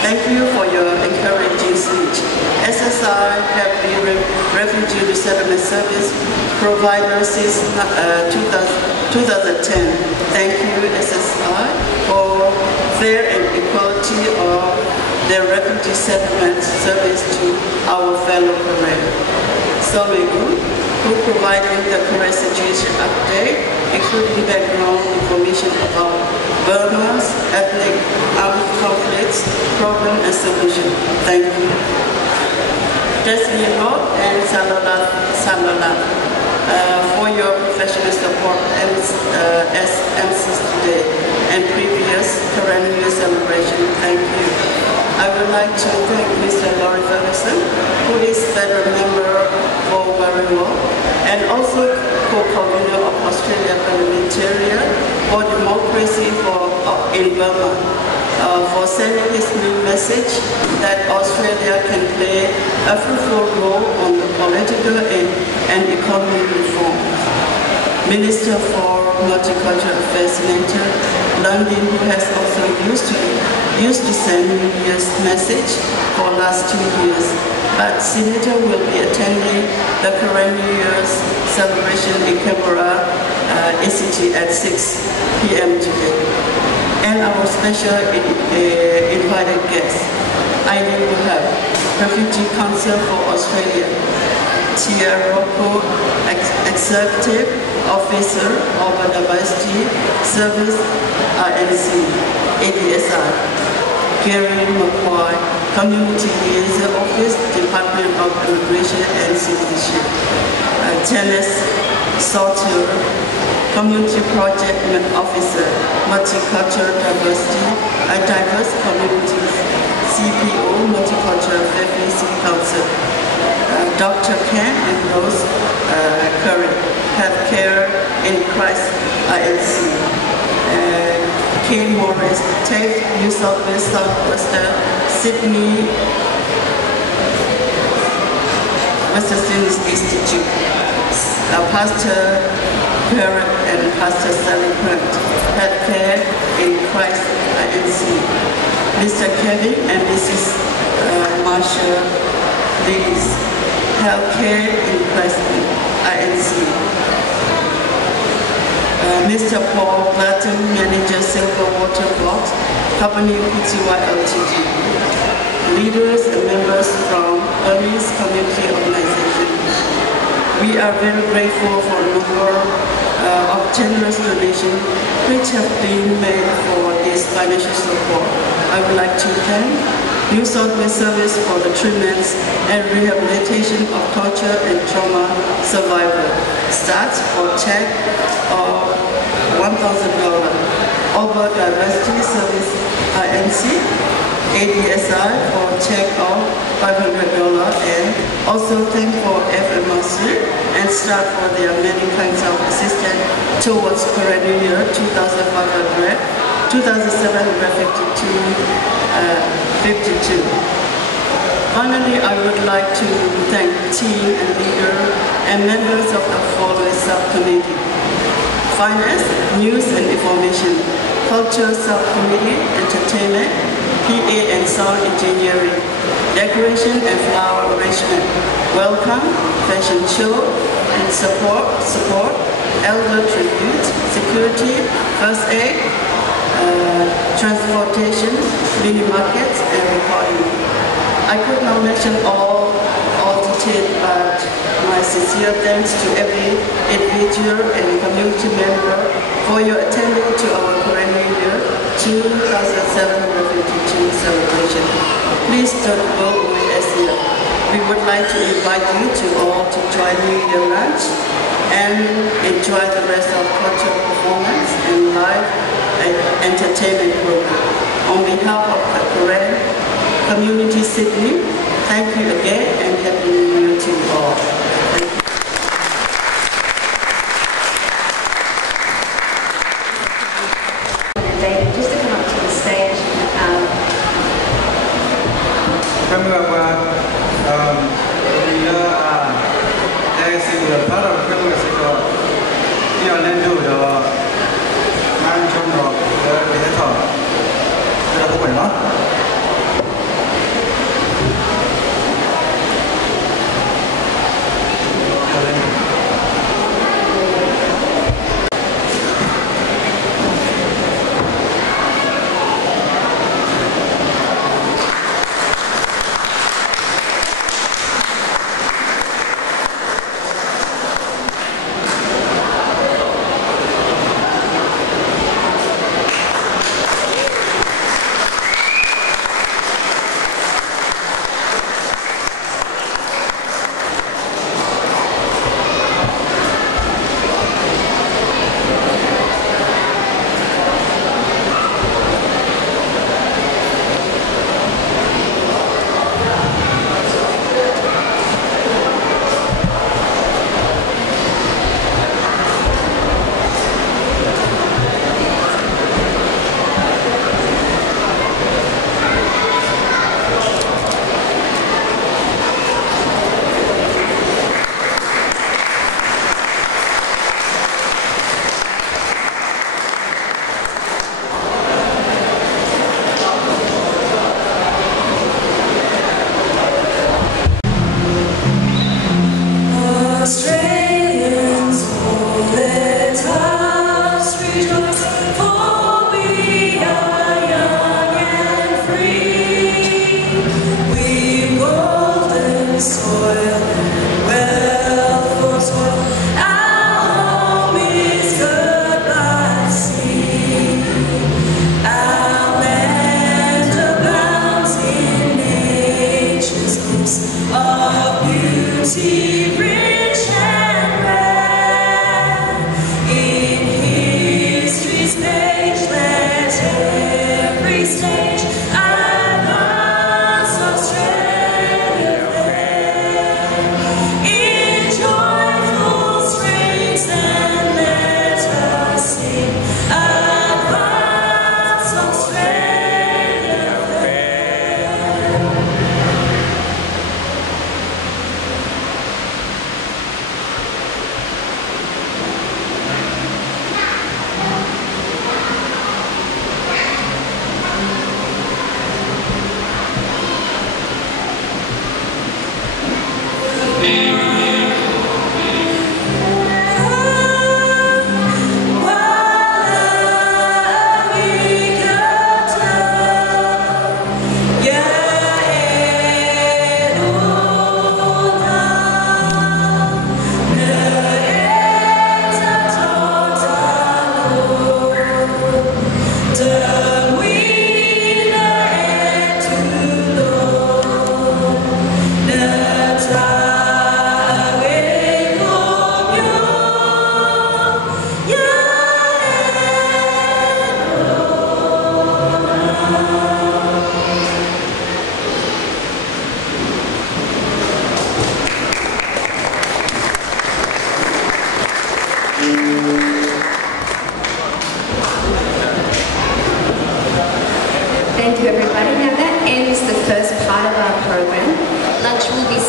Thank you for your encouraging speech. SSI have been refugee resettlement service provider since 2010. Thank you, SSI, for fair and equality of the refugee settlement service to our fellow Karen. Solomon, who provided the Karen situation update, including background information about Burma's ethnic armed conflicts, problem and solution. Thank you. Destiny Rock and Salala for your professional support as MCs today and previous Karen Year celebration. Thank you. I would like to thank Mr. Laurie Ferguson, who is federal member for Warringah and also co-convener of Australia Parliamentarian for Democracy in Burma, for sending his new message that Australia can play a fruitful role on the political and economic reform. Minister for Multicultural Affairs, Senator London, who has also used the same New Year's message for the last 2 years. But Senator will be attending the Karen New Year's celebration in Canberra, ACT at 6 p.m. today. And our special invited guest, Aileen Wahab, Refugee Council for Australia, Tia Rocco, Executive Officer of Diversity Service RNC, ADSI, Gary McCoy, Community Liaison Office, Department of Immigration and Citizenship, Janice Salter, Community Project Officer, Multicultural Diversity, Diverse Communities, CPO, Multicultural Family City Council. Dr. Ken and Rose Curry, Healthcare in Christ, INC. Kane Morris, TAFE, New South Wales, Southwestern, Sydney, Western Students Institute. Pastor Parrott and Pastor Sally Grant, Healthcare in Christ, INC. Mr. Kevin and Mrs. Marsha Lewis, Healthcare in Christ, INC. Mr. Paul Platten, Manager Silver Water Box, Company PTY Ltd. Leaders and members from Burmese Community Organization. We are very grateful for a number of generous donations which have been made for this financial support. I would like to thank New South Wales Service for the treatments and rehabilitation of torture and trauma survivors. Starts for check of $1,000. Over Diversity Service INC, ADSI for check of $500, and also thank for FMRC and staff for their many kinds of assistance towards current year 2,752. Finally, I would like to thank team and leader and members of the following subcommittee: Finance, News and Information, Culture Subcommittee, Entertainment, PA and Sound Engineering, Decoration and Flower Arrangement, Welcome, Fashion Show and Support, Elder Tribute, Security, First Aid, Transportation, Mini Markets and Recording. I could not mention all details, but my sincere thanks to every individual and community member for your attendance to our current year 2,752 celebration. Please don't go away as yet. We would like to invite you to all to join New Year lunch and enjoy the rest of cultural performance and live entertainment program. On behalf of the Korean Community Sydney, thank you again and Happy New Year to all. David, just to come up to the stage. Of beauty, rich and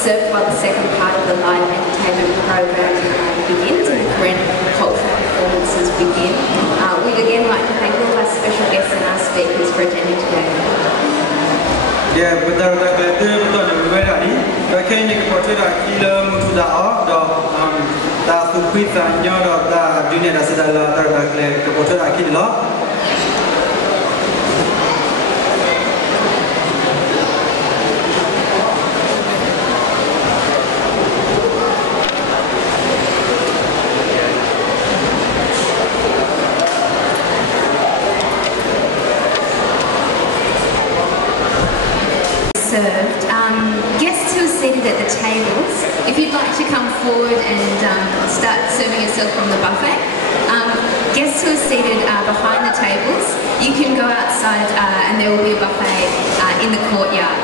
served while the second part of the live entertainment program begins and the Karen cultural performances begin. We'd again like to thank all of our special guests and our speakers for attending today. Yeah, but there are the weather. The Kenyan portrait kilo mutu da da su quita nyoro da junior da sida la da the portrait kilo. Served. Guests who are seated at the tables, if you'd like to come forward and start serving yourself from the buffet. Guests who are seated behind the tables, you can go outside and there will be a buffet in the courtyard.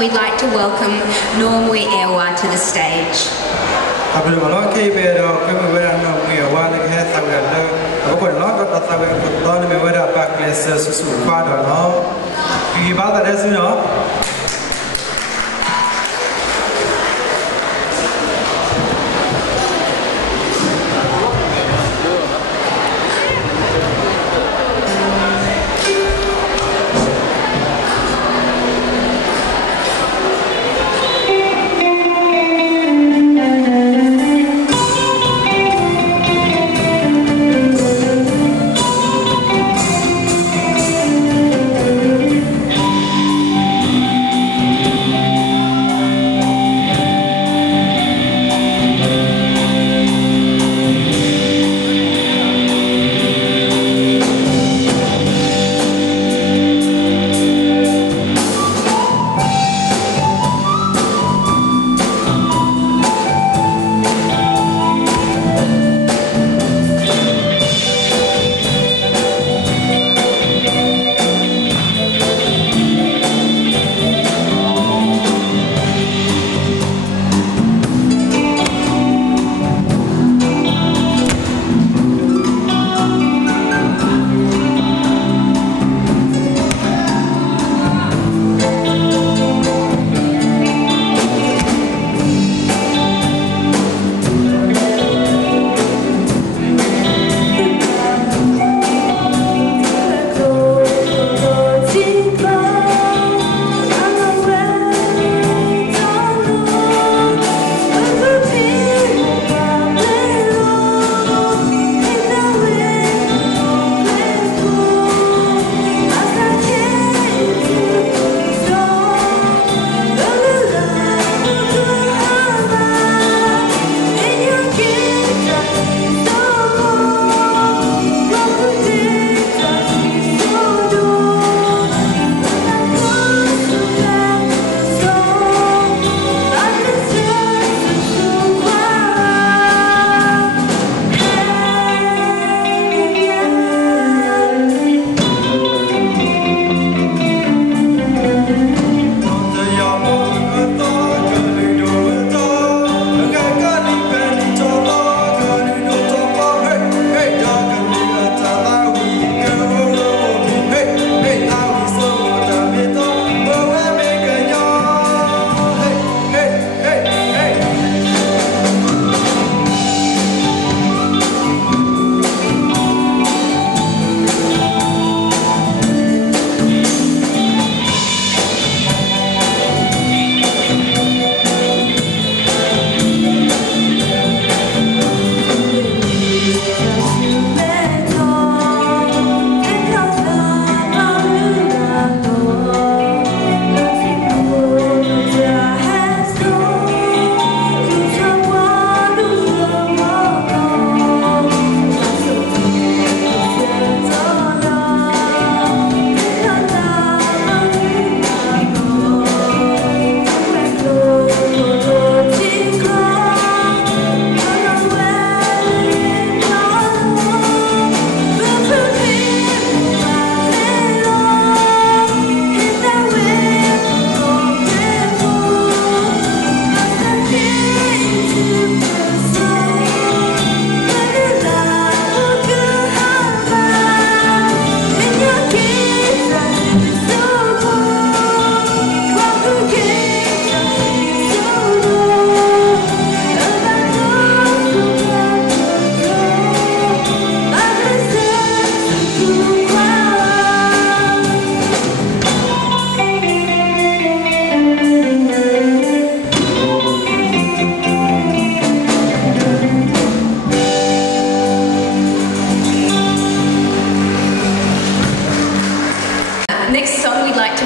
We'd like to welcome Normui Ewa to the stage.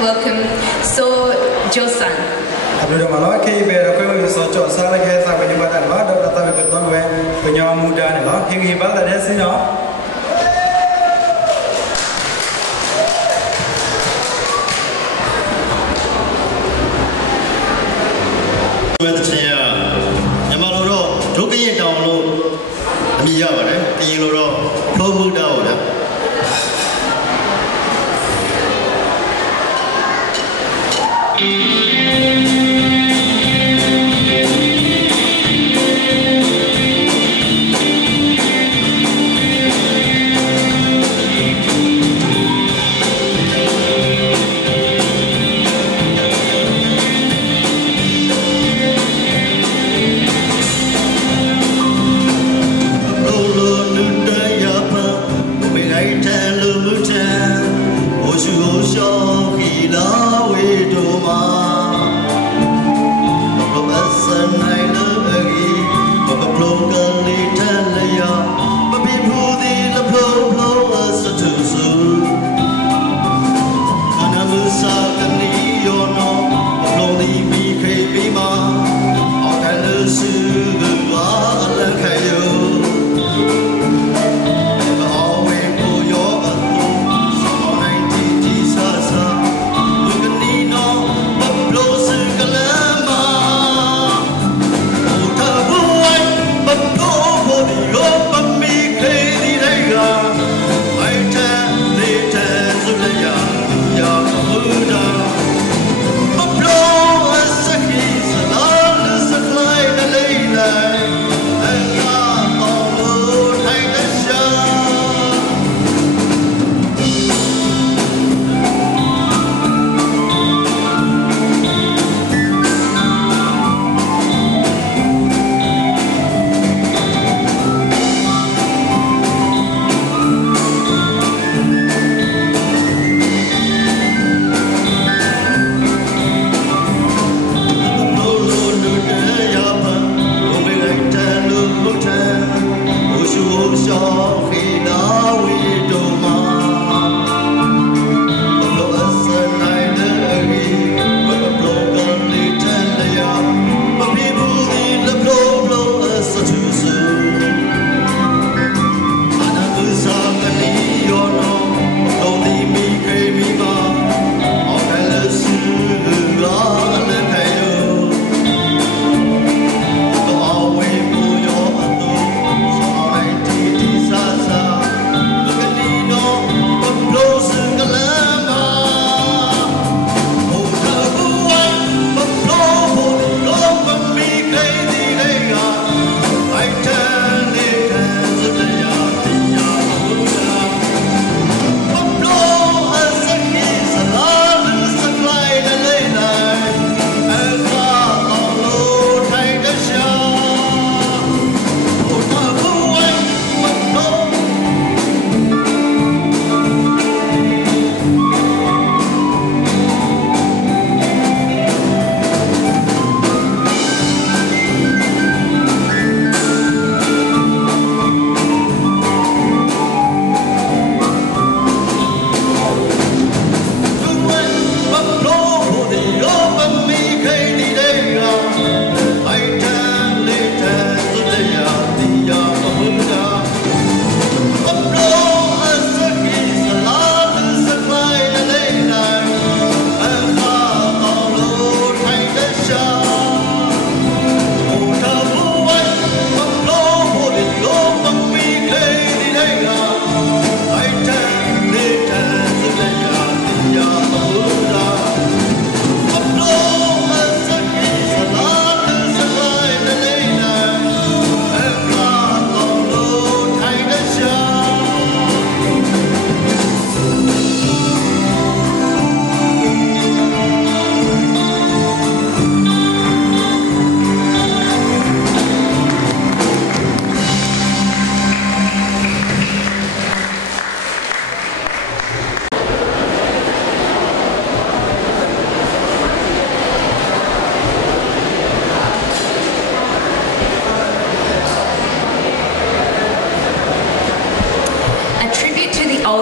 welcome So Josan. Abdul Malak ke ibarat kau yang socok salah ke sahabat di badan lo, dah datang ke tuan gue penyawam muda ni lo, hingga hibal ada sini lo.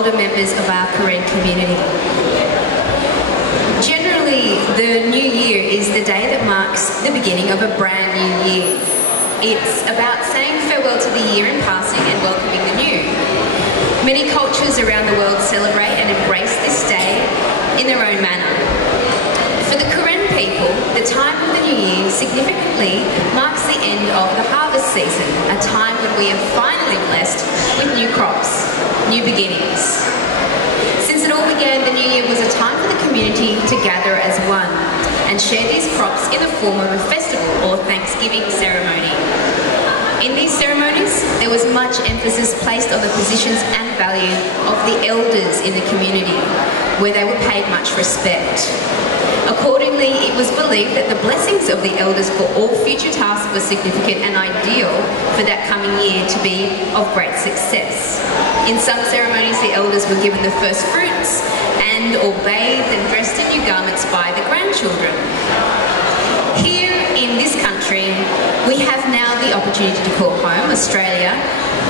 older members of our Karen community. Generally, the new year is the day that marks the beginning of a brand new year. It's about saying farewell to the year in passing and welcoming the new. Many cultures around the world celebrate and embrace this day in their own manner. For the Karen people, the time of the new year significantly marks the end of the harvest season, a time when we are finally blessed with new crops, new beginnings. Since it all began, the new year was a time for the community to gather as one and share these crops in the form of a festival or Thanksgiving ceremony. In these ceremonies, there was much emphasis placed on the positions and value of the elders in the community, where they were paid much respect. Accordingly, it was believed that the blessings of the elders for all future tasks were significant and ideal for that coming year to be of great success. In some ceremonies, the elders were given the first fruits and or bathed and dressed in new garments by the grandchildren. Here in this country, we have now the opportunity to call home, Australia.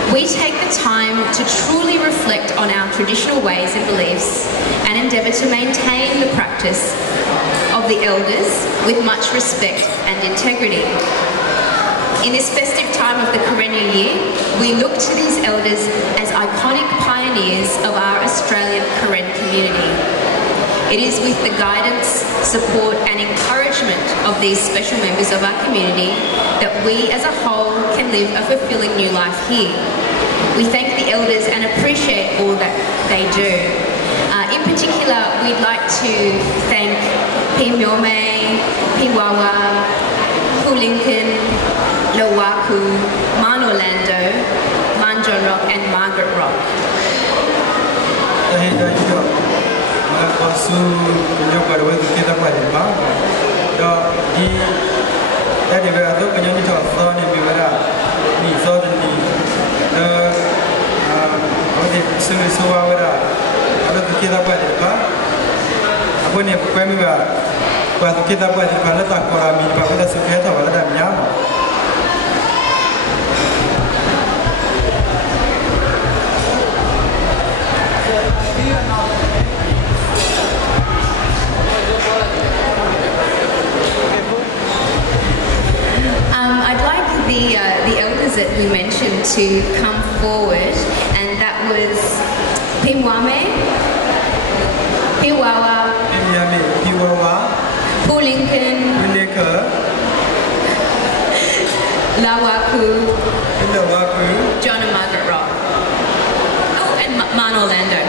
We take the time to truly reflect on our traditional ways and beliefs and endeavour to maintain the practice of the elders with much respect and integrity. In this festive time of the Karen New Year, we look to these elders as iconic pioneers of our Australian Karen community. It is with the guidance, support and encouragement of these special members of our community that we as a whole can live a fulfilling new life here. We thank the elders and appreciate all that they do. In particular, we'd like to thank Pimyome, Piwawa, Pulinkin, Lowaku, Manolando, Manjon Rock and Margaret Rock. Su mencoba dua kita buat di bawah, dah di tadi berada tu penyanyi thor ni berada ni thor ni, apa ni semua berada, ada tu kita buat di bawah, apa ni kami buat kita buat di bawah letak kolam di bawah kita suka tu berada nyam. The elders that we mentioned to come forward, and that was Pimwame, Piwawa, Pulinkin, Lawaku, John and Margaret Rock. Oh, and Manolando.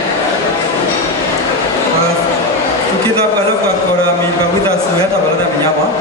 Kita perlu korang minta kita sudah tak boleh menyawa.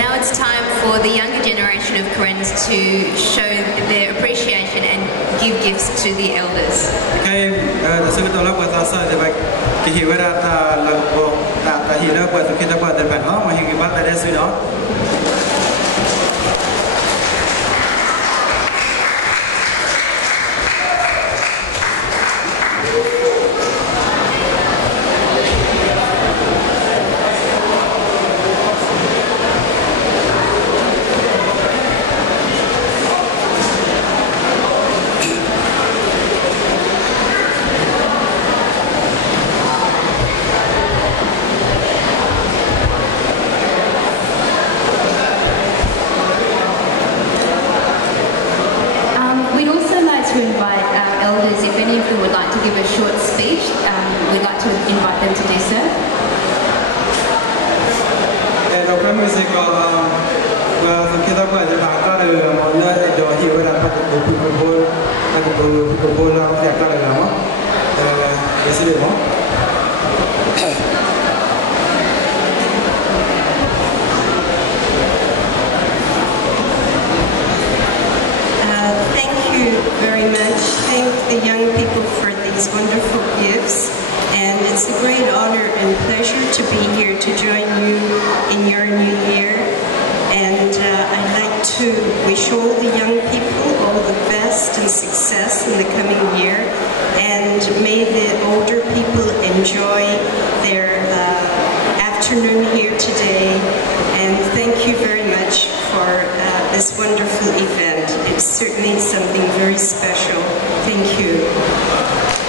Now it's time for the younger generation of Karens to show their appreciation and give gifts to the elders. Okay, saya betul lah buat asal sebab kehidupan tak lalu tak hidup buat kita buat terbaik. Mahu kita ada sudah. To invite our elders, if any of them would like to give a short speech, we'd like to invite them to do so.เราก็ไม่ใช่ก็ว่าkita buat je bakar mana ada hidup dapat berkumpul, aku berkumpul lah setiap kali lama. Biasa deh, pleasure to be here to join you in your new year. And I'd like to wish all the young people all the best and success in the coming year. And may the older people enjoy their afternoon here today. And thank you very much for this wonderful event. It's certainly something very special. Thank you.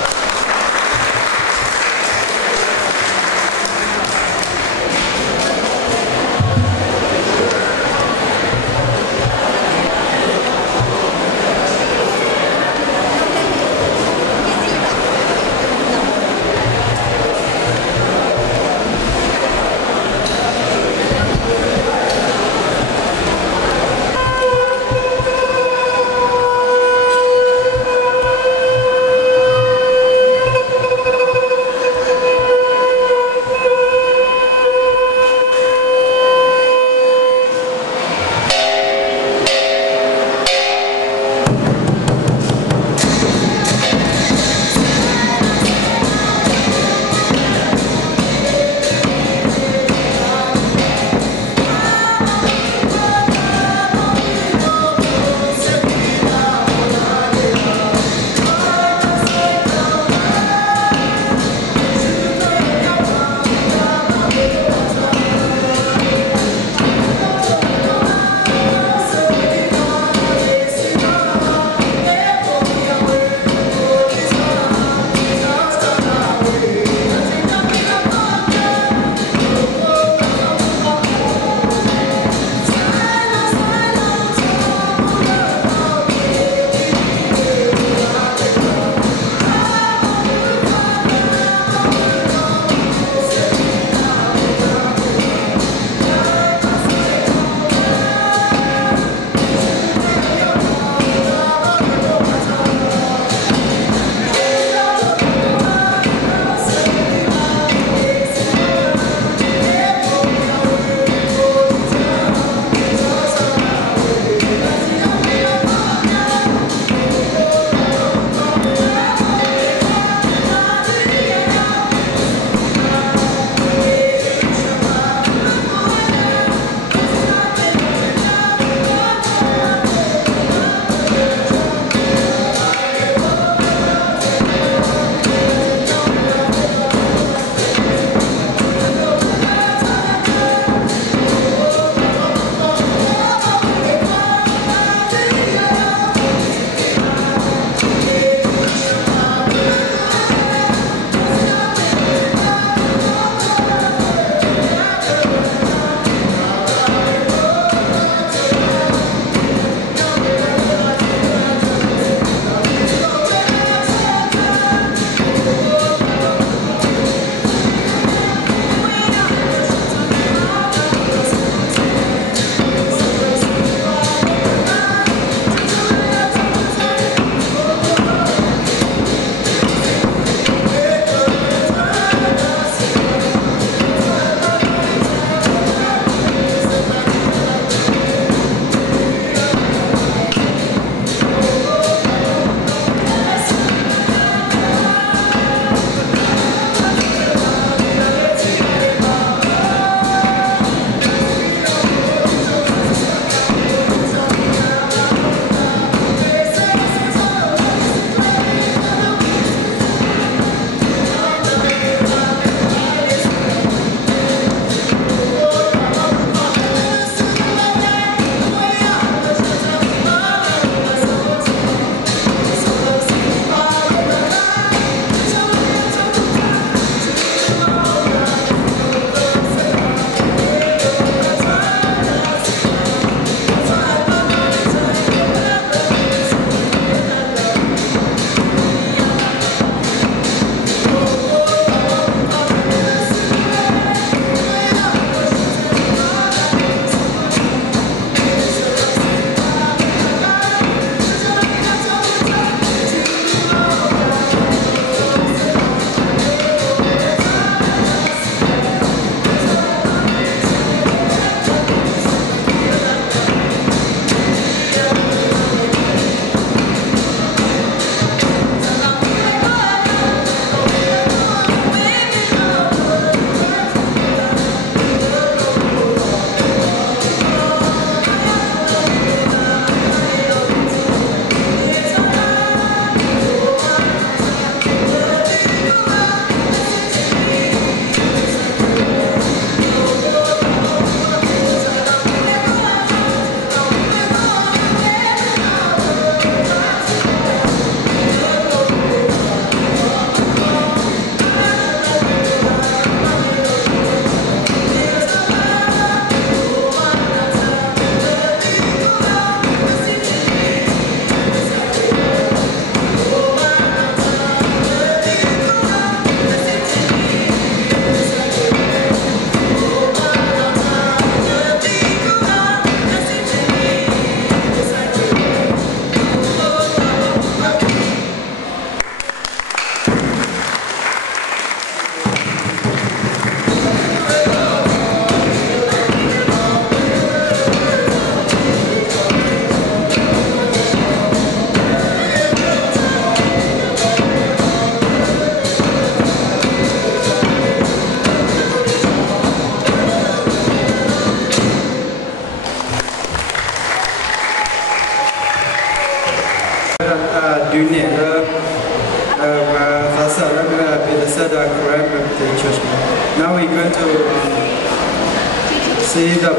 see the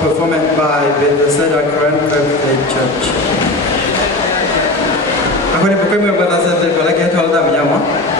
performance by Bethesda Korean Faith Church. Aku ni bukan berbatas dari kalau kita tahu tak macam mana.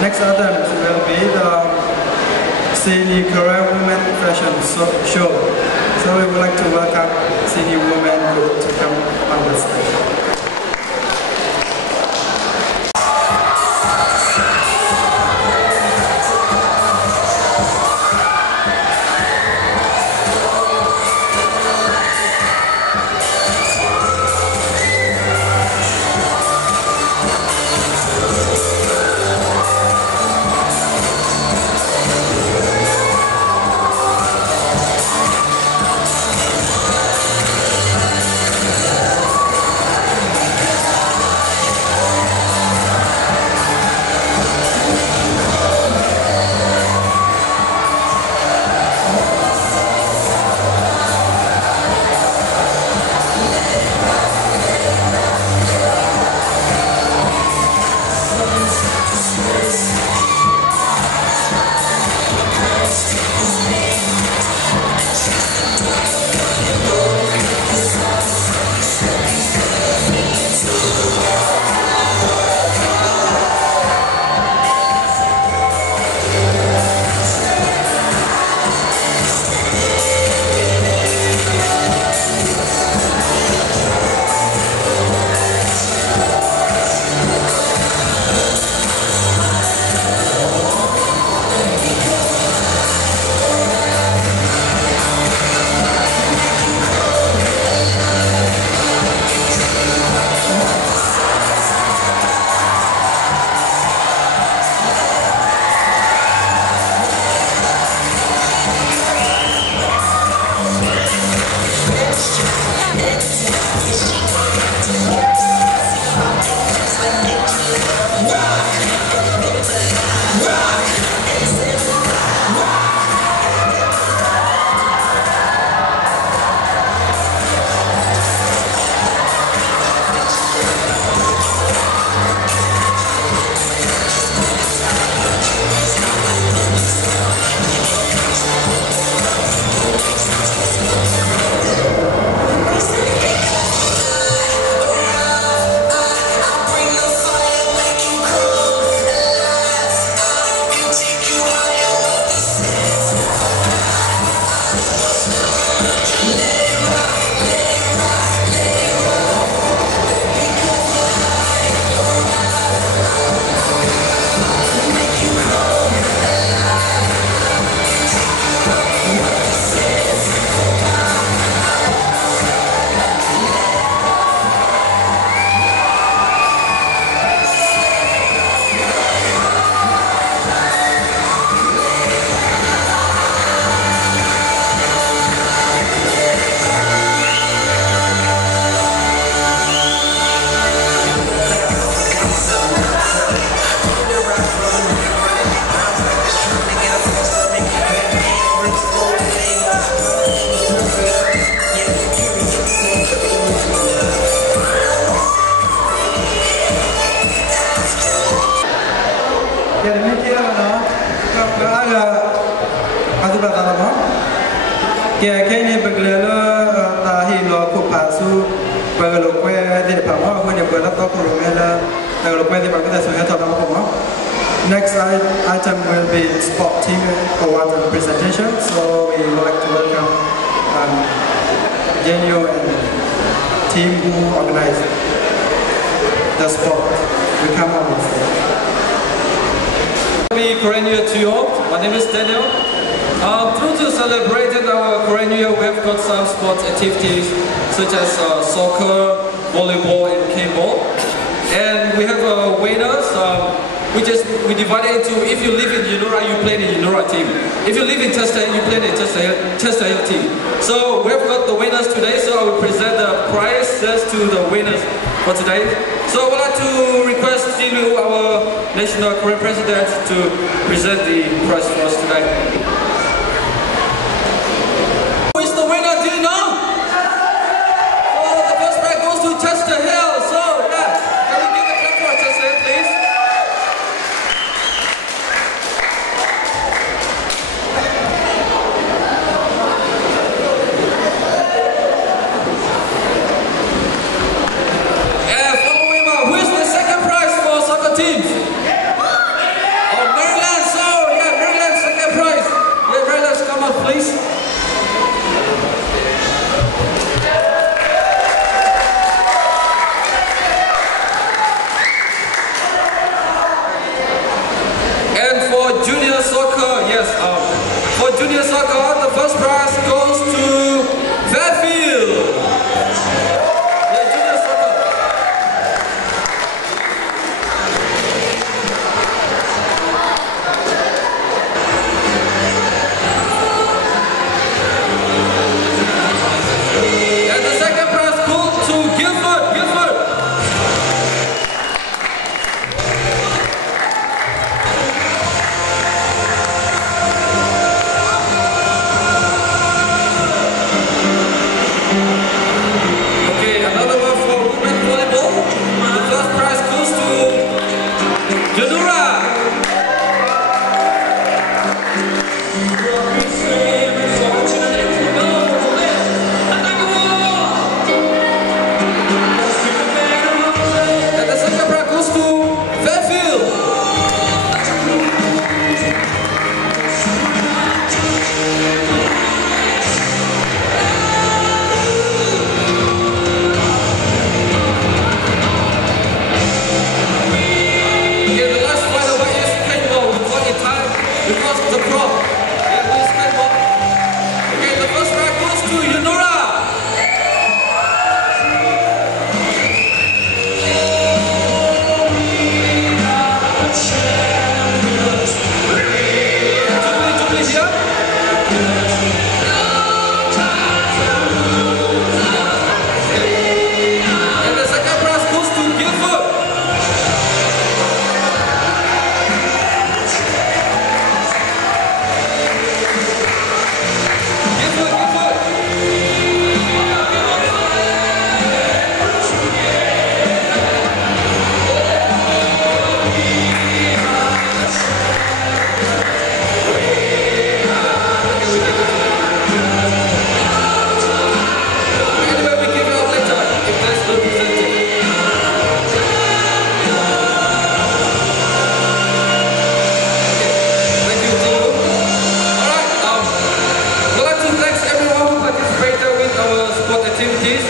Next item will be the Sydney Korean Women Fashion Show. So we would like to welcome Sydney Women Group to come on the stage. Kia kene beglelo tahi lo kupasu beglokwe di pamo ko ni bela to ko mela beglokwe di pamo so heto na ko. Next item will be sport team award presentation. So we would like to welcome Genio and team who organized the sport. We come on stage. Happy Korean New Year to you all. My name is Daniel. Through to celebrate our Korean New Year, we have got some sports activities such as soccer, volleyball, and k-ball. And we have winners. We divide it into, if you live in Yunora, you play in the Yunora team. If you live in Chester, you play in the Chester Hill team. So we have got the winners today, so I will present the prizes to the winners for today. So I would like to request Jilu, our National Korean President, to present the prize for us today. Who is the winner? Do you know? Oh, the first prize goes to Chester Hill. So yeah, can we give a clap for Chester Hill, please? Teams. Oh, Maryland, so yeah, Maryland, second prize. Yeah, Maryland, come up, please. And for junior soccer, yes, for junior soccer, the first prize goes to Fairfield.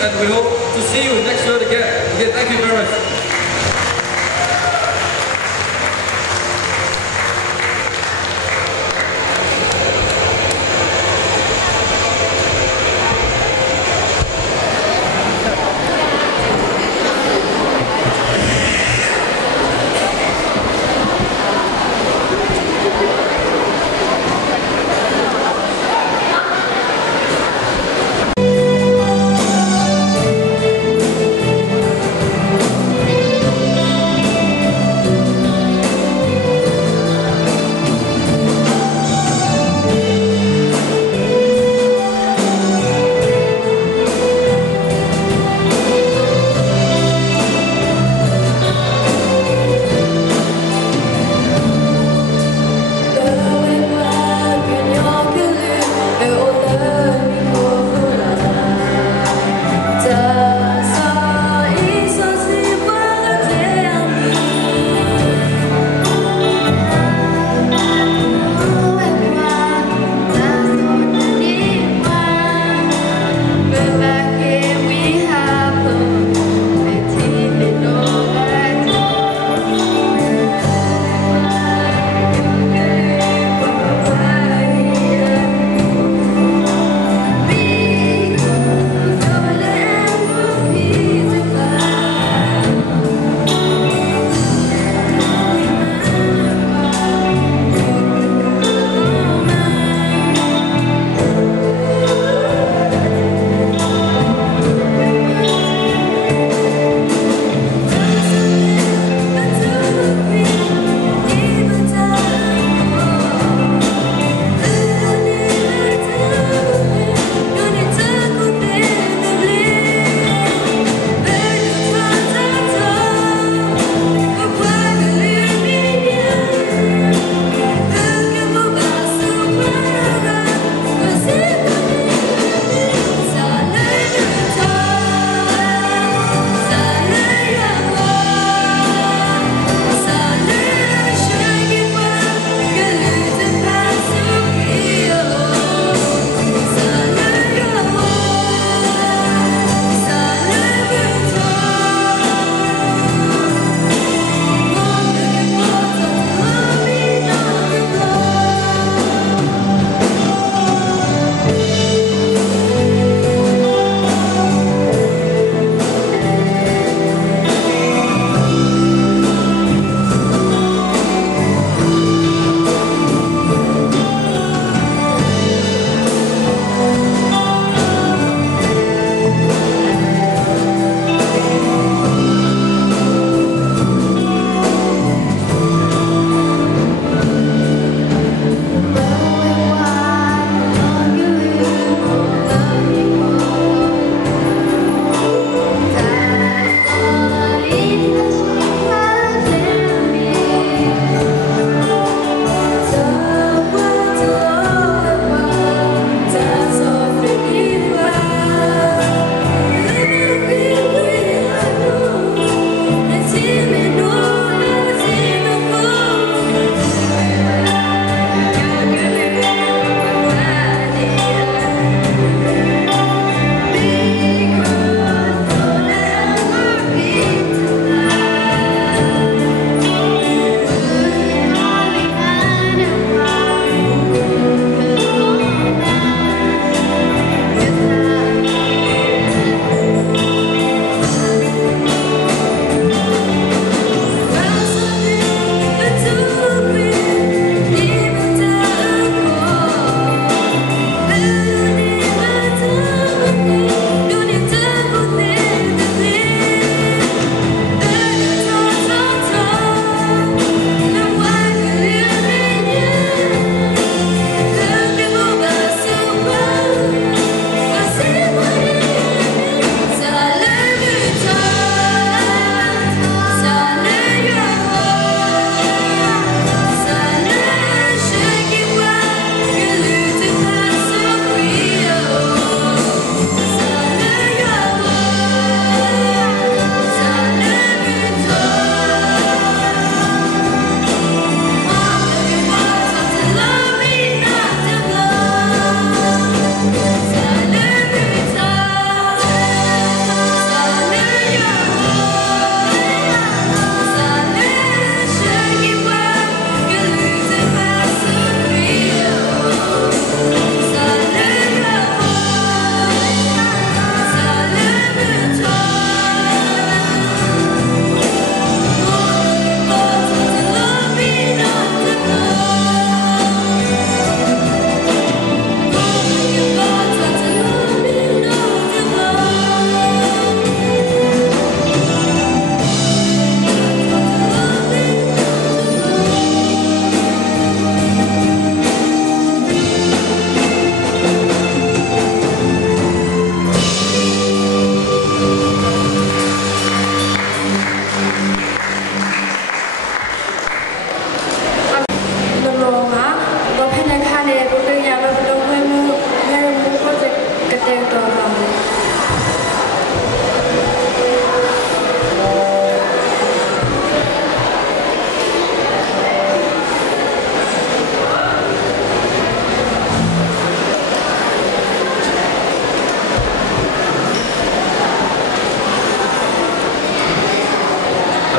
And we hope to see you next year again. Okay, thank you very much.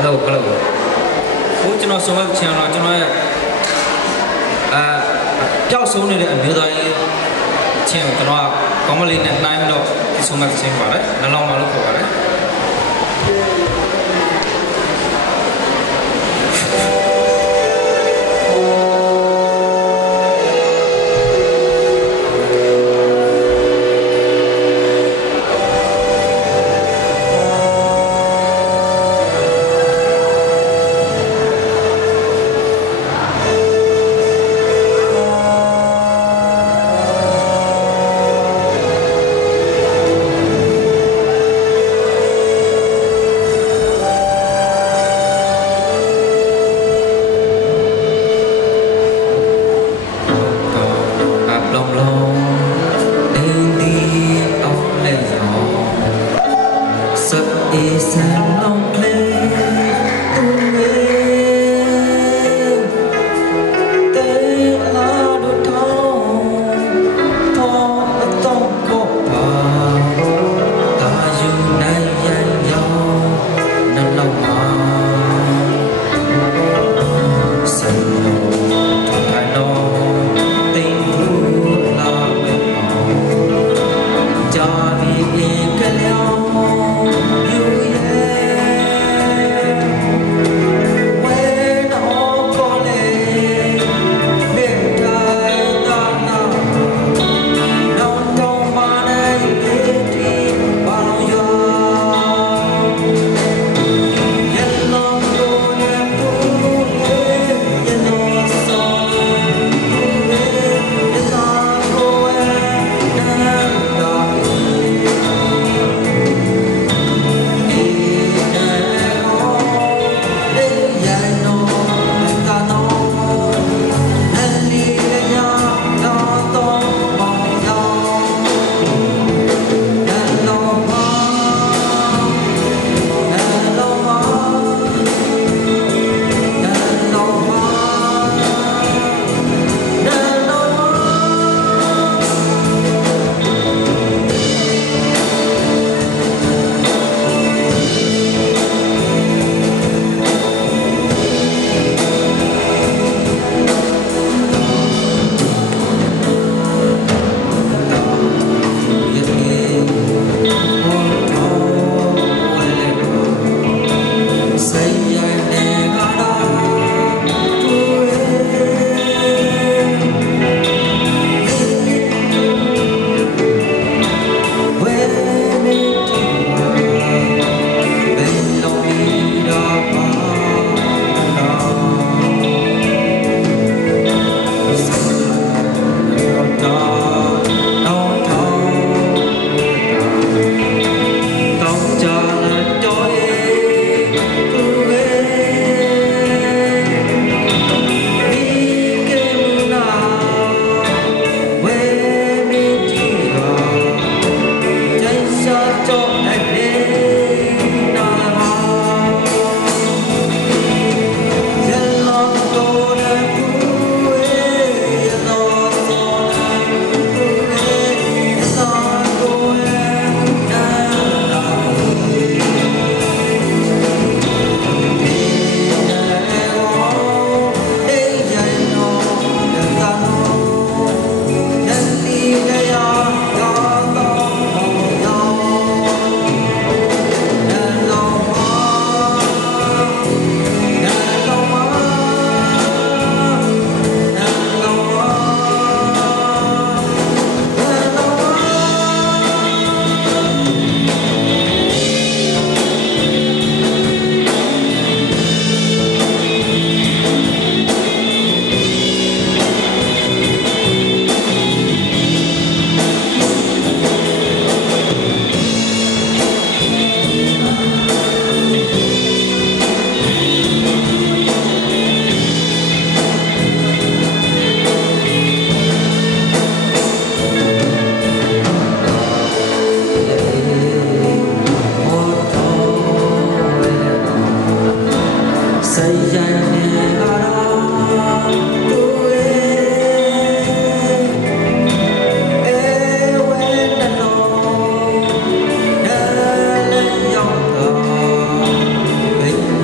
hello bố cho nó sống ở trên nó cho nó giao số này là nhiều đời trên cho nó có một lần này nó cái số mà trên vào đấy nó long mà lúc vào đấy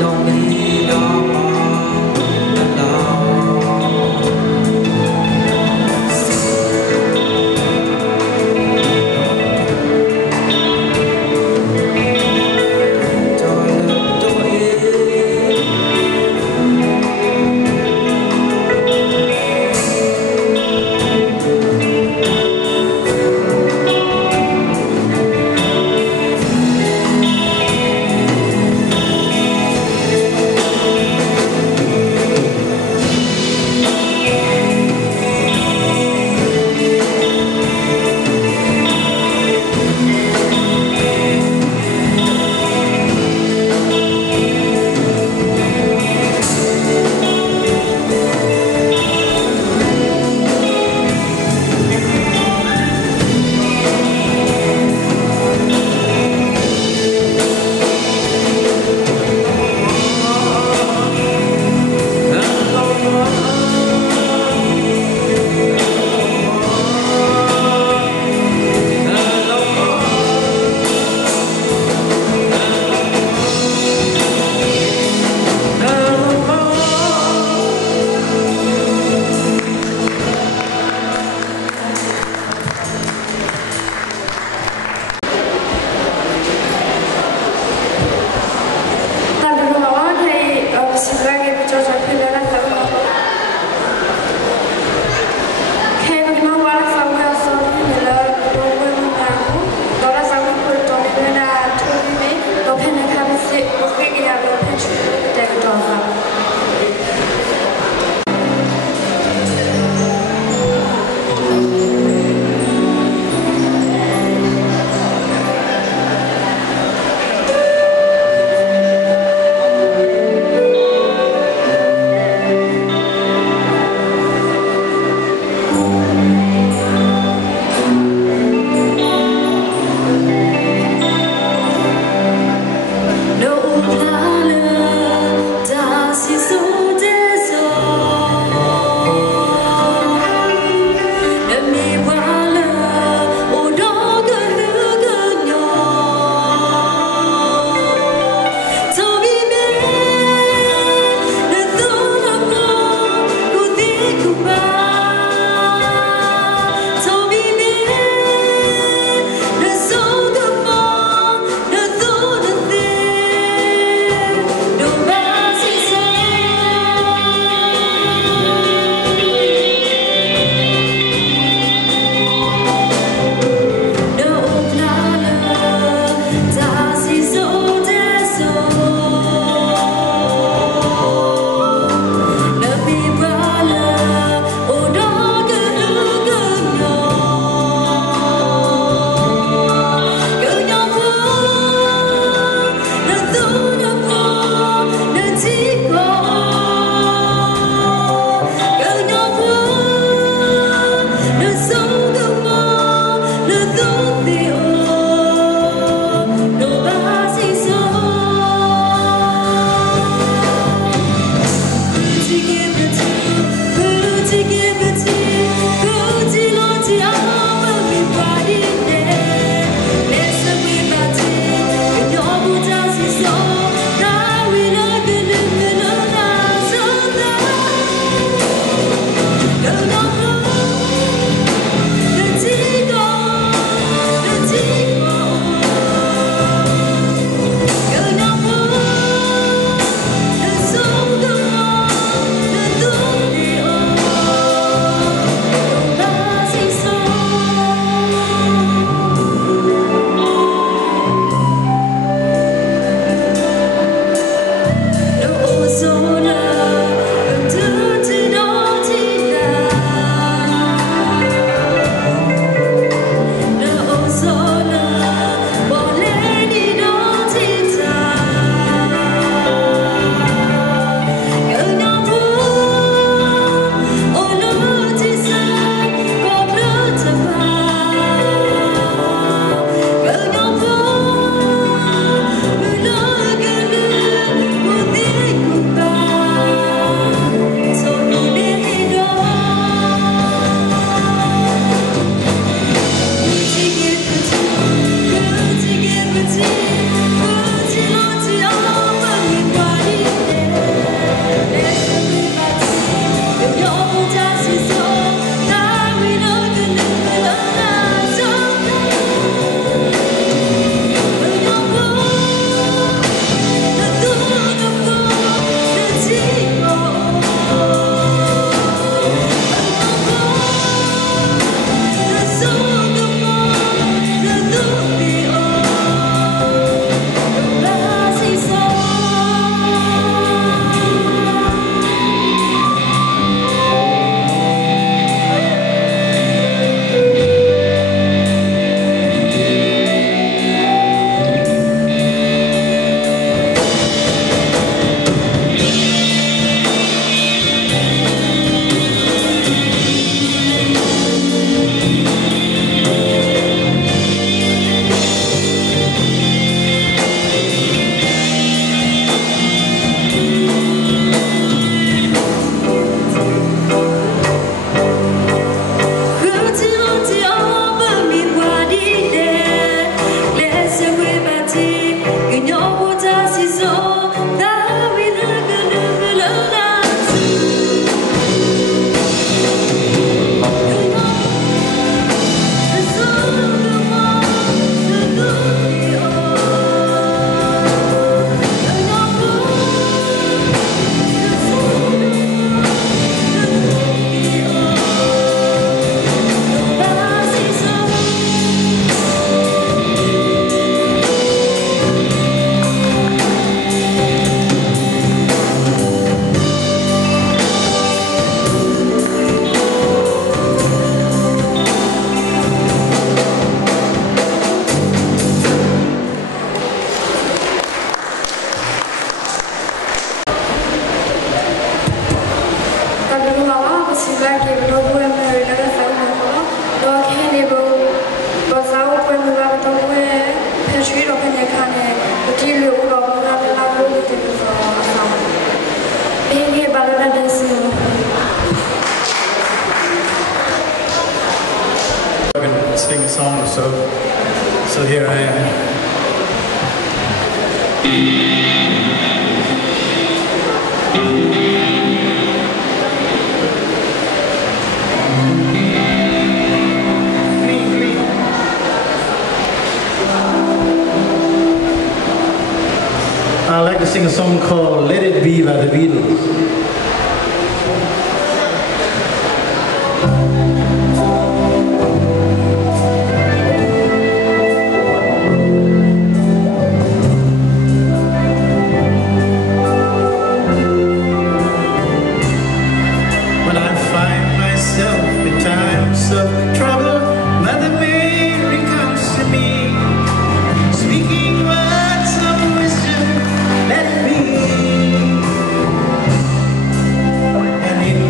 long here I am. I'd like to sing a song called Let It Be by the Beatles. And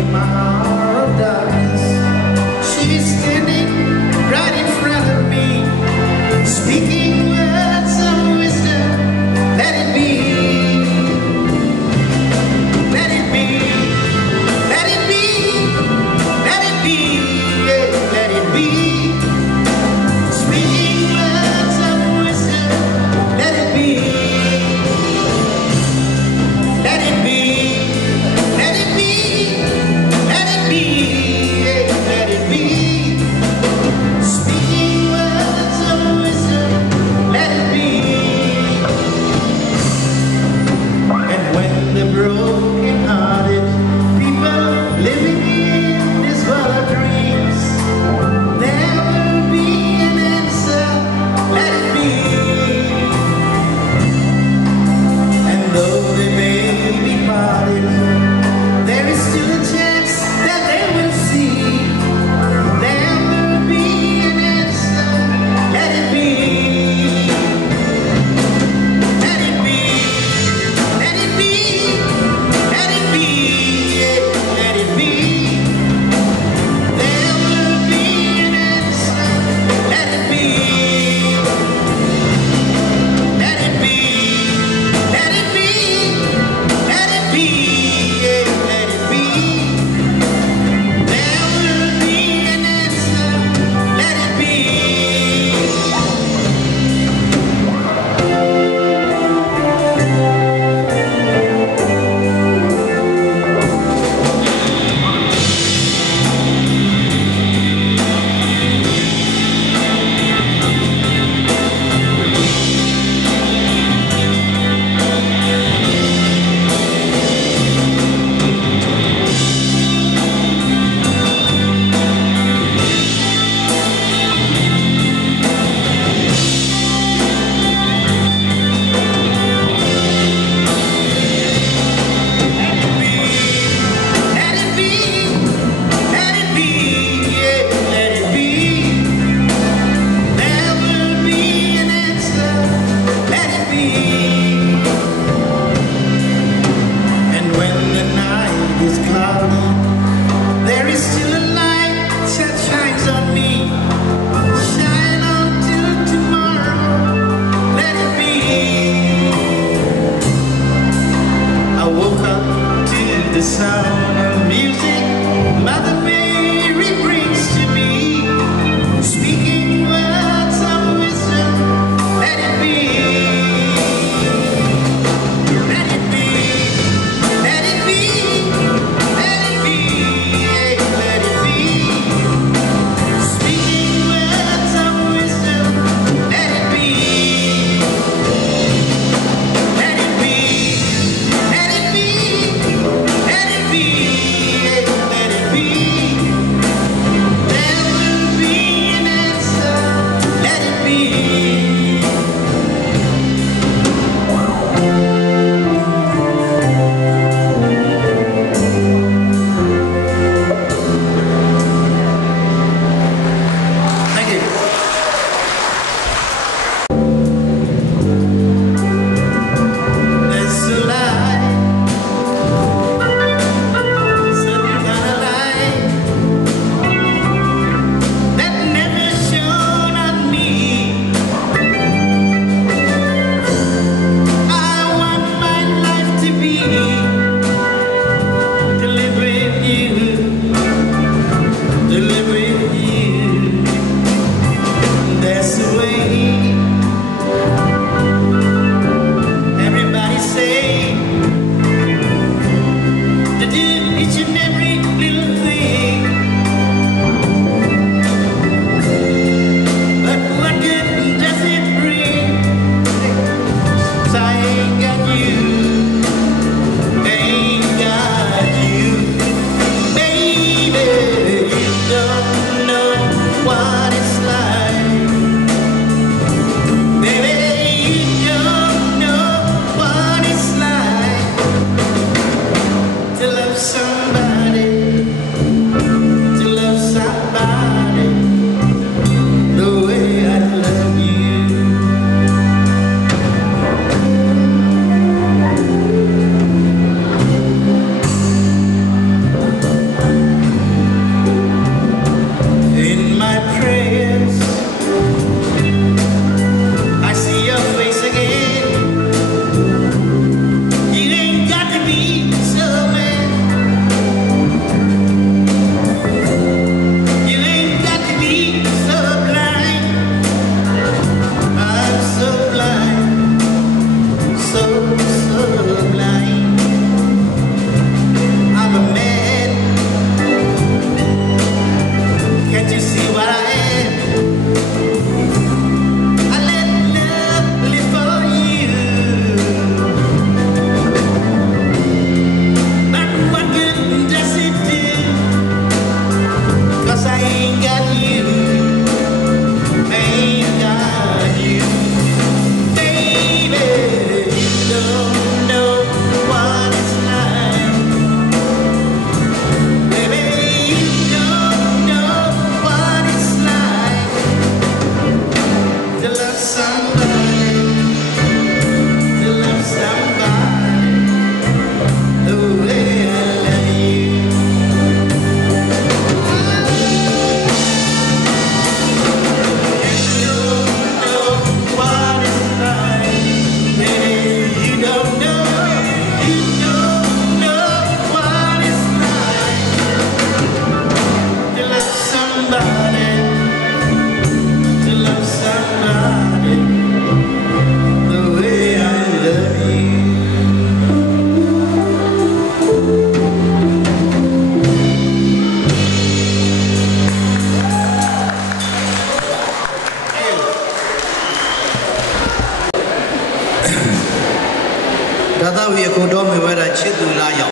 Dada we go down me where I check the lion.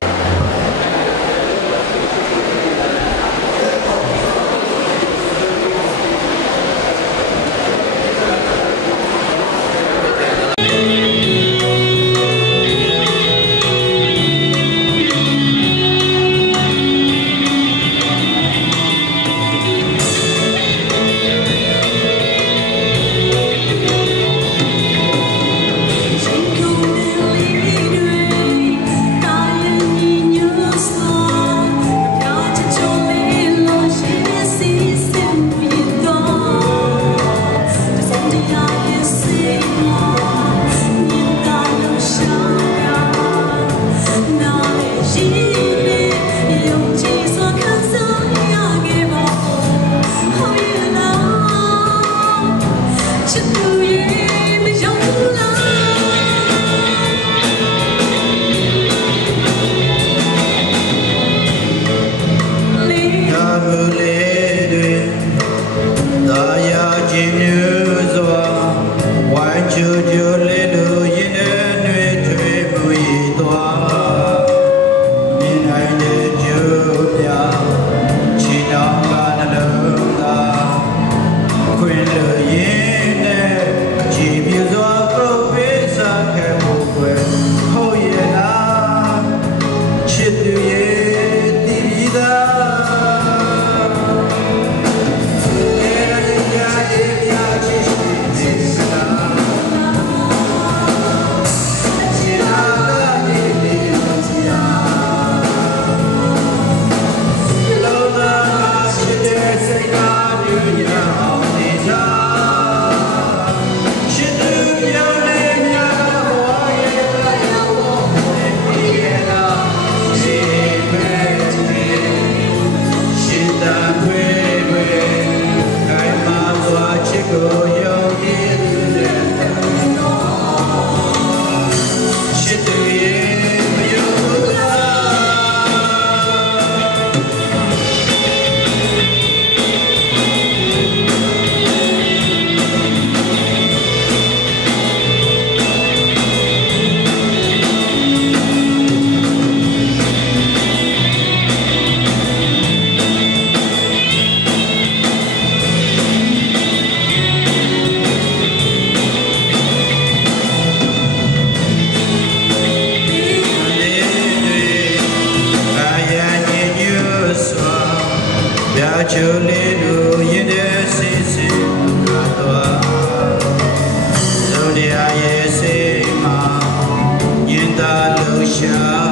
Shine.